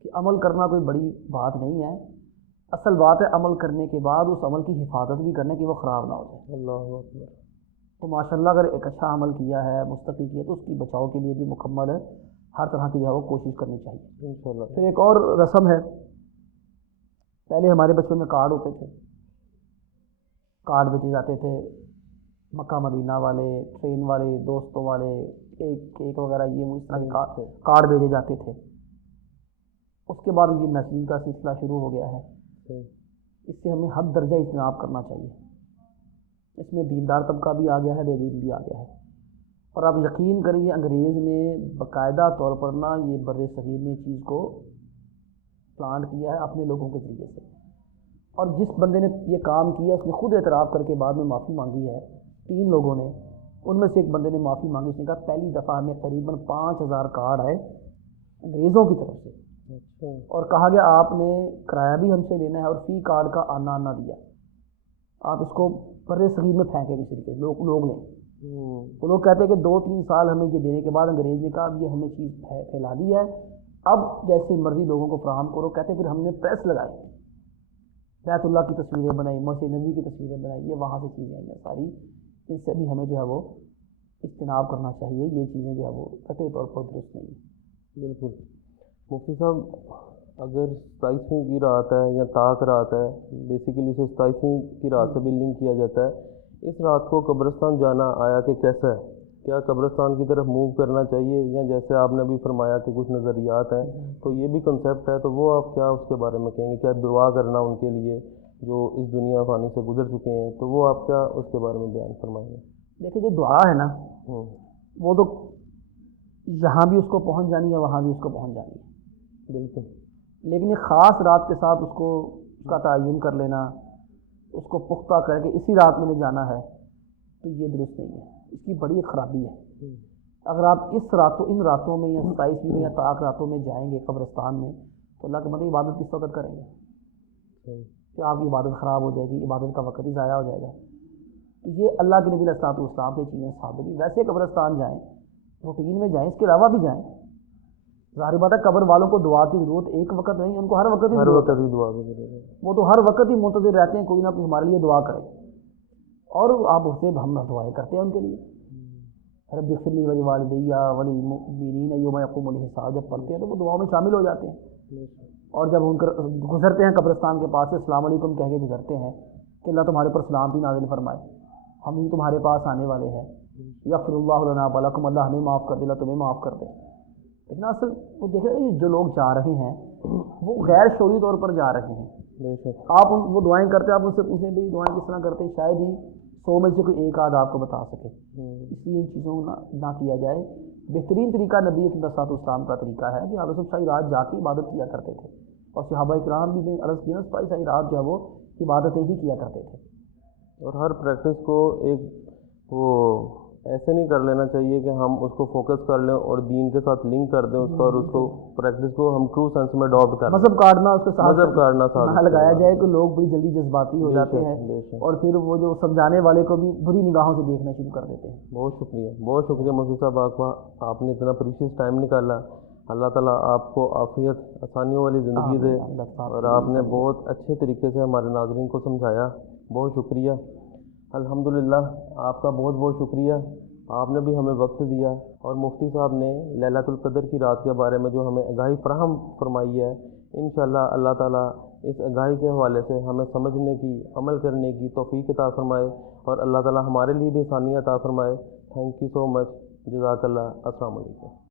کہ عمل کرنا کوئی بڑی بات نہیں ہے، اصل بات ہے عمل کرنے کے بعد اس عمل کی حفاظت بھی کرنے کی، وہ خراب نہ ہو جائے. اللہ اکبر. تو ماشاءاللہ اگر ایک اچھا عمل کیا ہے، مستقل کیا، تو اس کی بچاؤ کے لیے بھی مکمل ہر طرح کی جو ہے وہ کوشش کرنی چاہیے انشاءاللہ. پھر ایک اور رسم ہے، پہلے ہمارے بچپن میں کارڈ ہوتے تھے، کارڈ بیچے جاتے تھے، مکہ مدینہ والے، ٹرین والے، دوستوں والے، کیک وغیرہ، یہ اس طرح کے کارڈ بھیجے جاتے تھے. اس کے بعد یہ میسیجنگ کا سلسلہ شروع ہو گیا ہے. اس سے ہمیں حد درجہ اجتناب کرنا چاہیے. اس میں دیندار طبقہ بھی آ گیا ہے، بے دین بھی آ گیا ہے. اور آپ یقین کریے انگریز نے باقاعدہ طور پر نا یہ بر صغیر میں چیز کو پلانٹ کیا ہے اپنے لوگوں کے ذریعے سے. اور جس بندے نے یہ کام کیا اس نے خود اعتراف کر کے بعد میں معافی مانگی ہے، 3 لوگوں نے، ان میں سے ایک بندے نے معافی مانگی، اس نے کہا پہلی دفعہ ہمیں قریباً 5000 کارڈ آئے انگریزوں کی طرف سے، اور کہا گیا آپ نے کرایہ بھی ہم سے لینا ہے اور فی کارڈ کا آنا دیا، آپ اس کو برے صغیر میں پھینکے کسی طریقے سے لوگ لیں۔ تو لوگ کہتے ہیں کہ 2-3 سال ہمیں یہ دینے کے بعد انگریز نے کہا اب یہ ہمیں چیز پھیلا دی ہے، اب جیسے مرضی لوگوں کو فراہم کرو۔ کہتے ہیں پھر ہم نے پریس لگائی، بیت اللہ کی تصویریں بنائی، مسجد نبی کی تصویریں بنائی، یہ وہاں سے چیزیں آئی ہیں ساری، ان سے بھی ہمیں جو ہے وہ اجتناب کرنا چاہیے، یہ چیزیں جو ہے وہ قطعی طور پر درست نہیں ہیں۔ بالکل مفتی صاحب، اگر 27ویں کی رات ہے یا طاق رات ہے، بیسیکلی اسے 27ویں کی رات سے بھی لنک کیا جاتا ہے، اس رات کو قبرستان جانا آیا کہ کیسا ہے؟ کیا قبرستان کی طرف موو کرنا چاہیے، یا جیسے آپ نے ابھی فرمایا کہ کچھ نظریات ہیں تو یہ بھی کنسیپٹ ہے، تو وہ آپ کیا اس کے بارے میں کہیں گے؟ کیا دعا کرنا ان کے لیے جو اس دنیا فانی سے گزر چکے ہیں، تو وہ آپ کیا اس کے بارے میں بیان فرمائیں گے؟ دیکھیں جو دعا ہے نا وہ تو یہاں بھی اس کو پہنچ جانی ہے، وہاں بھی اس کو پہنچ جانی ہے، بالکل، لیکن یہ خاص رات کے ساتھ اس کا تعین کر لینا، اس کو پختہ کر کے اسی رات میں نے جانا ہے، تو یہ درست نہیں ہے، اس کی بڑی ایک خرابی ہے۔ اگر آپ ان راتوں میں یا 27ویں میں یا طاق راتوں میں جائیں گے قبرستان میں، تو اللہ کے بندے عبادت کس وقت کریں گے؟ کہ آپ کی عبادت خراب ہو جائے گی، عبادت کا وقت ہی ضائع ہو جائے گا۔ تو یہ اللہ کے نبی علیہ الصلوۃ والسلام سے چیزیں ثابت ہیں۔ ویسے قبرستان جائیں، روٹین میں جائیں، اس کے علاوہ بھی جائیں، ظاہر بات ہے قبر والوں کو دعا کی ضرورت ایک وقت نہیں، ان کو ہر وقت ہی ضرورت ہے، دعا کی ضرورت ہے، وہ تو ہر وقت ہی منتظر رہتے ہیں کوئی نہ کوئی ہمارے لیے دعا کرے، اور آپ اس سے ہم دعائیں کرتے ہیں ان کے لیے، رب اغفر لی ولوالدی وللمؤمنین یوم یقوم الحساب جب پڑھتے ہیں تو وہ دعاؤں میں شامل ہو جاتے ہیں، اور جب ان گزرتے ہیں قبرستان کے پاس سے السلام علیکم کہہ کے گزرتے ہیں کہ اللہ تمہارے پر سلامتی نازل فرمائے، ہم بھی تمہارے پاس آنے والے ہیں، یغفر اللہ لنا ولکم، اللہ ہمیں معاف کر دے، اللہ تمہیں معاف کر دے۔ لیکن اصل وہ دیکھیں جو لوگ جا رہے ہیں وہ غیر شعوری طور پر جا رہے ہیں، آپ وہ دعائیں کرتے ہیں، آپ ان سے پوچھیں بھائی دعائیں کس طرح کرتے ہیں، شاید ہی 100 میں سے کوئی ایک آدھ آپ کو بتا سکے، اس لیے ان چیزوں کو نہ کیا جائے۔ بہترین طریقہ نبی صلی اللہ علیہ وسلم کا طریقہ ہے کہ آپ سب ساری رات جا کے عبادت کیا کرتے تھے، اور صحابہ کرام بھی عرض کیا نا ساری رات جو ہے وہ عبادتیں ہی کیا کرتے تھے۔ اور ہر پریکٹس کو ایک وہ ایسے نہیں کر لینا چاہیے کہ ہم اس کو فوکس کر لیں اور دین کے ساتھ لنک کر دیں اس کو، اور اس کو پریکٹس کو ہم ٹرو سینس میں اڈاپٹ کر لیں، مذہب کاٹنا اس کے ساتھ مذہب کاٹنا ساتھ نہ لگایا جائے کہ لوگ بڑی جلدی جذباتی ہو جاتے ہیں اور پھر وہ جو سمجھانے والے کو بھی بری نگاہوں سے دیکھنا شروع کر دیتے ہیں۔ بہت شکریہ مفتی صاحب، آپ نے اتنا پریشیس ٹائم نکالا، اللہ تعالیٰ آپ کو عافیت آسانیوں والی زندگی دے، اور آپ نے بہت اچھے طریقے سے ہمارے ناظرین کو سمجھایا، بہت شکریہ۔ الحمدللہ آپ کا بہت بہت شکریہ، آپ نے بھی ہمیں وقت دیا، اور مفتی صاحب نے لیلۃ القدر کی رات کے بارے میں جو ہمیں آگاہی فراہم فرمائی ہے، انشاءاللہ اللہ تعالیٰ اس آگاہی کے حوالے سے ہمیں سمجھنے کی، عمل کرنے کی توفیق عطا فرمائے، اور اللہ تعالیٰ ہمارے لیے بھی آسانیاں عطا فرمائے۔ تھینک یو سو مچ، جزاک اللہ، السلام علیکم۔